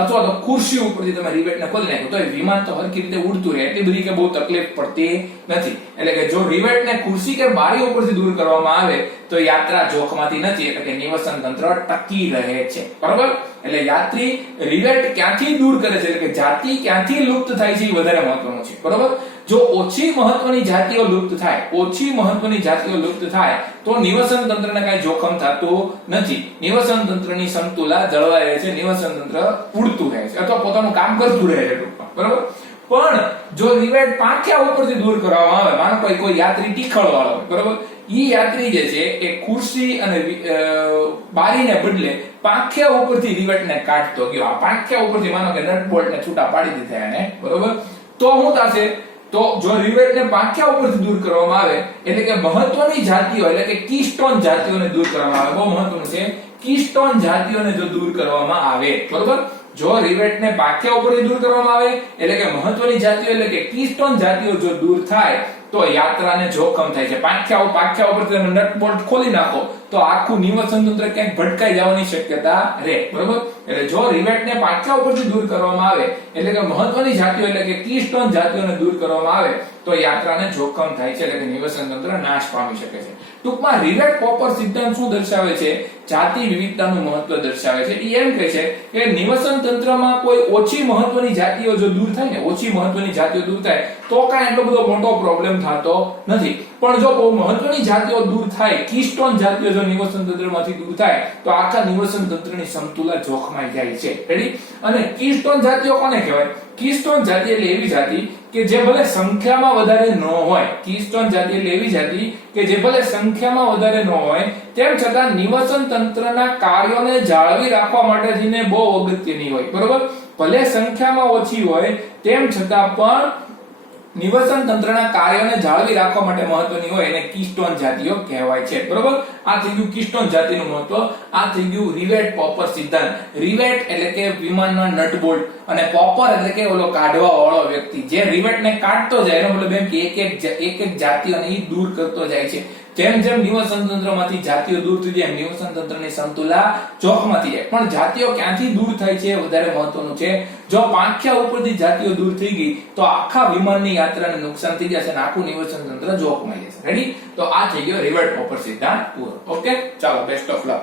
અથવા તો ખુરશી ઉપરથી તમે રિવેટને ખોલી નાખ્યું તો વિમાન તો હરખી રીતે ઉડતું રહે, એટલી બધી કે બહુ તકલીફ પડતી નથી. એટલે કે જો રિવેટને ખુરશી કે બારી ઉપરથી દૂર કરવામાં આવે તો યાત્રા જોખમાતી નથી, એટલે કે નિવસન તંત્ર ટકી રહે છે. બરોબર. એટલે યાત્રી રિવેટ ક્યાંથી દૂર કરે છે, એટલે કે જાતિ ક્યાંથી લુપ્ત થાય છે એ વધારે મહત્વનું છે. બરોબર. જો ઓછી મહત્વની જાતિઓ લુપ્ત થાય, ઓછી મહત્વની જાતિઓ લુપ્ત થાય તો નિવસન તંત્રને કઈ જોખમ થતું નથી. નિવસન તંત્રની સમતુલા જળવાઈ રહે છે, નિવસન તંત્ર ઉડતું રહે છે અથવા પોતાનું કામ કરતું રહે છે ટૂંકમાં. બરોબર. પણ જો રિવેટ પાંખિયા ઉપરથી દૂર કરવામાં આવે, માનો કોઈ યાત્રી ટીખળ વાળો હોય, બરોબર, ઈ યાત્રી જે છે એ ખુરશી અને બારીને બદલે પાંખિયા ઉપરથી રિવેટને કાઢતો ગયો. આ પાંખિયા ઉપરથી માનો કે નટ બોલ્ટને છૂટા પાડી દીધા એને, બરોબર, તો શું થશે, તો જો રિવેટને પાંખિયા ઉપરથી દૂર કરવામાં આવે એટલે કે મહત્વની જાતિઓ એટલે કે કીસ્ટોન જાતિઓને દૂર કરવામાં આવે. બહુ મહત્વનું છે, કીસ્ટોન જાતિઓને જો દૂર કરવામાં આવે, બરોબર, જો રિવેટને પાંખિયા ઉપરથી દૂર કરવામાં આવે એટલે કે મહત્વની જાતિઓ એટલે કે કીસ્ટોન જાતિઓ જો દૂર થાય તો યાત્રાને જોખમ થાય છે. પાંખિયા ઉપરથી તમે નટ બોલ્ટ ખોલી નાખો તો આખું નિવસન તંત્ર ક્યાંક ભટકાઈ જવાની શક્યતા રહે. બરોબર. એટલે જો રિવેટને પાંખિયા ઉપરથી દૂર કરવામાં આવે એટલે કે મહત્વની જાતિઓ એટલે કે કીસ્ટોન જાતિઓને દૂર કરવામાં આવે તો યાત્રાને જોખમ થાય છે, એટલે કે નિવસન તંત્ર નાશ પામી શકે છે. ટૂંકમાં રિવેટ પોપર સિદ્ધાંત શું દર્શાવે છે, જાતિ વિવિધતાનું મહત્વ દર્શાવે છે. એ એમ કહે છે કે નિવસન તંત્રમાં કોઈ ઓછી મહત્વની જાતિઓ જો દૂર થાય ને, ઓછી મહત્વની જાતિઓ દૂર થાય તો કાંઈ એટલો બધો મોટો પ્રોબ્લેમ થતો નથી. પણ જો બહુ મહત્વની જાતિઓ દૂર થાય, કીસ્ટોન જાતિઓ જો નિવસન તંત્રમાંથી દૂર થાય તો આખા નિવસન તંત્રની સમતુલા જોખમાઈ જાય છે. રેડી. અને કીસ્ટોન જાતિઓ કોને કહેવાય, કીસ્ટોન જાતિ એટલે એવી જાતિ કે જે ભલે સંખ્યામાં વધારે ન હોય, કીસ્ટોન જાતિ એટલે એવી જાતિ કે જે ભલે સંખ્યામાં વધારે ન હોય તેમ છતાં નિવસન તંત્રના કાર્યોને જાળવી રાખવા માટે થઈને બહુ અગત્યની હોય. બરોબર. ભલે સંખ્યામાં ઓછી હોય તેમ છતાં પણ નિવસન તંત્રના કાર્યોને જાળવી રાખવા માટે મહત્વની હોય એને કીસ્ટોન જાતિઓ કહેવાય છે. બરોબર. આ થઈ ગયું કીસ્ટોન જાતિનું મહત્વ. આ થઈ ગયું રિવેટ પોપર સિદ્ધાંત. રિવેટ એટલે કે વિમાનના નટ બોલ્ટ અને પોપર એટલે કે ઓલો કાઢવા વાળો વ્યક્તિ જે રિવેટને કાઢતો જાય એનો મતલબ એમ કે એક જાતિઓને ઈ દૂર કરતો જાય છે. જેમ જેમ નિવસન તંત્રમાંથી જાતિઓ દૂર થઈ જાય નિવસન તંત્રની સમતુલા જોખમાતી જાય. પણ જાતિઓ ક્યાંથી દૂર થાય છે વધારે મહત્વનું છે. જો પાંખિયા ઉપરથી જાતિઓ દૂર થઈ ગઈ તો આખા વિમાનની યાત્રાને નુકસાન થઈ જશે અને આખું નિવસન તંત્ર જોખમાઈ જશે. રેડી. તો આ થઈ ગયો રિવેટ પોપર સિદ્ધાંત પૂરો. ઓકે, ચાલો, બેસ્ટ ઓફ લક.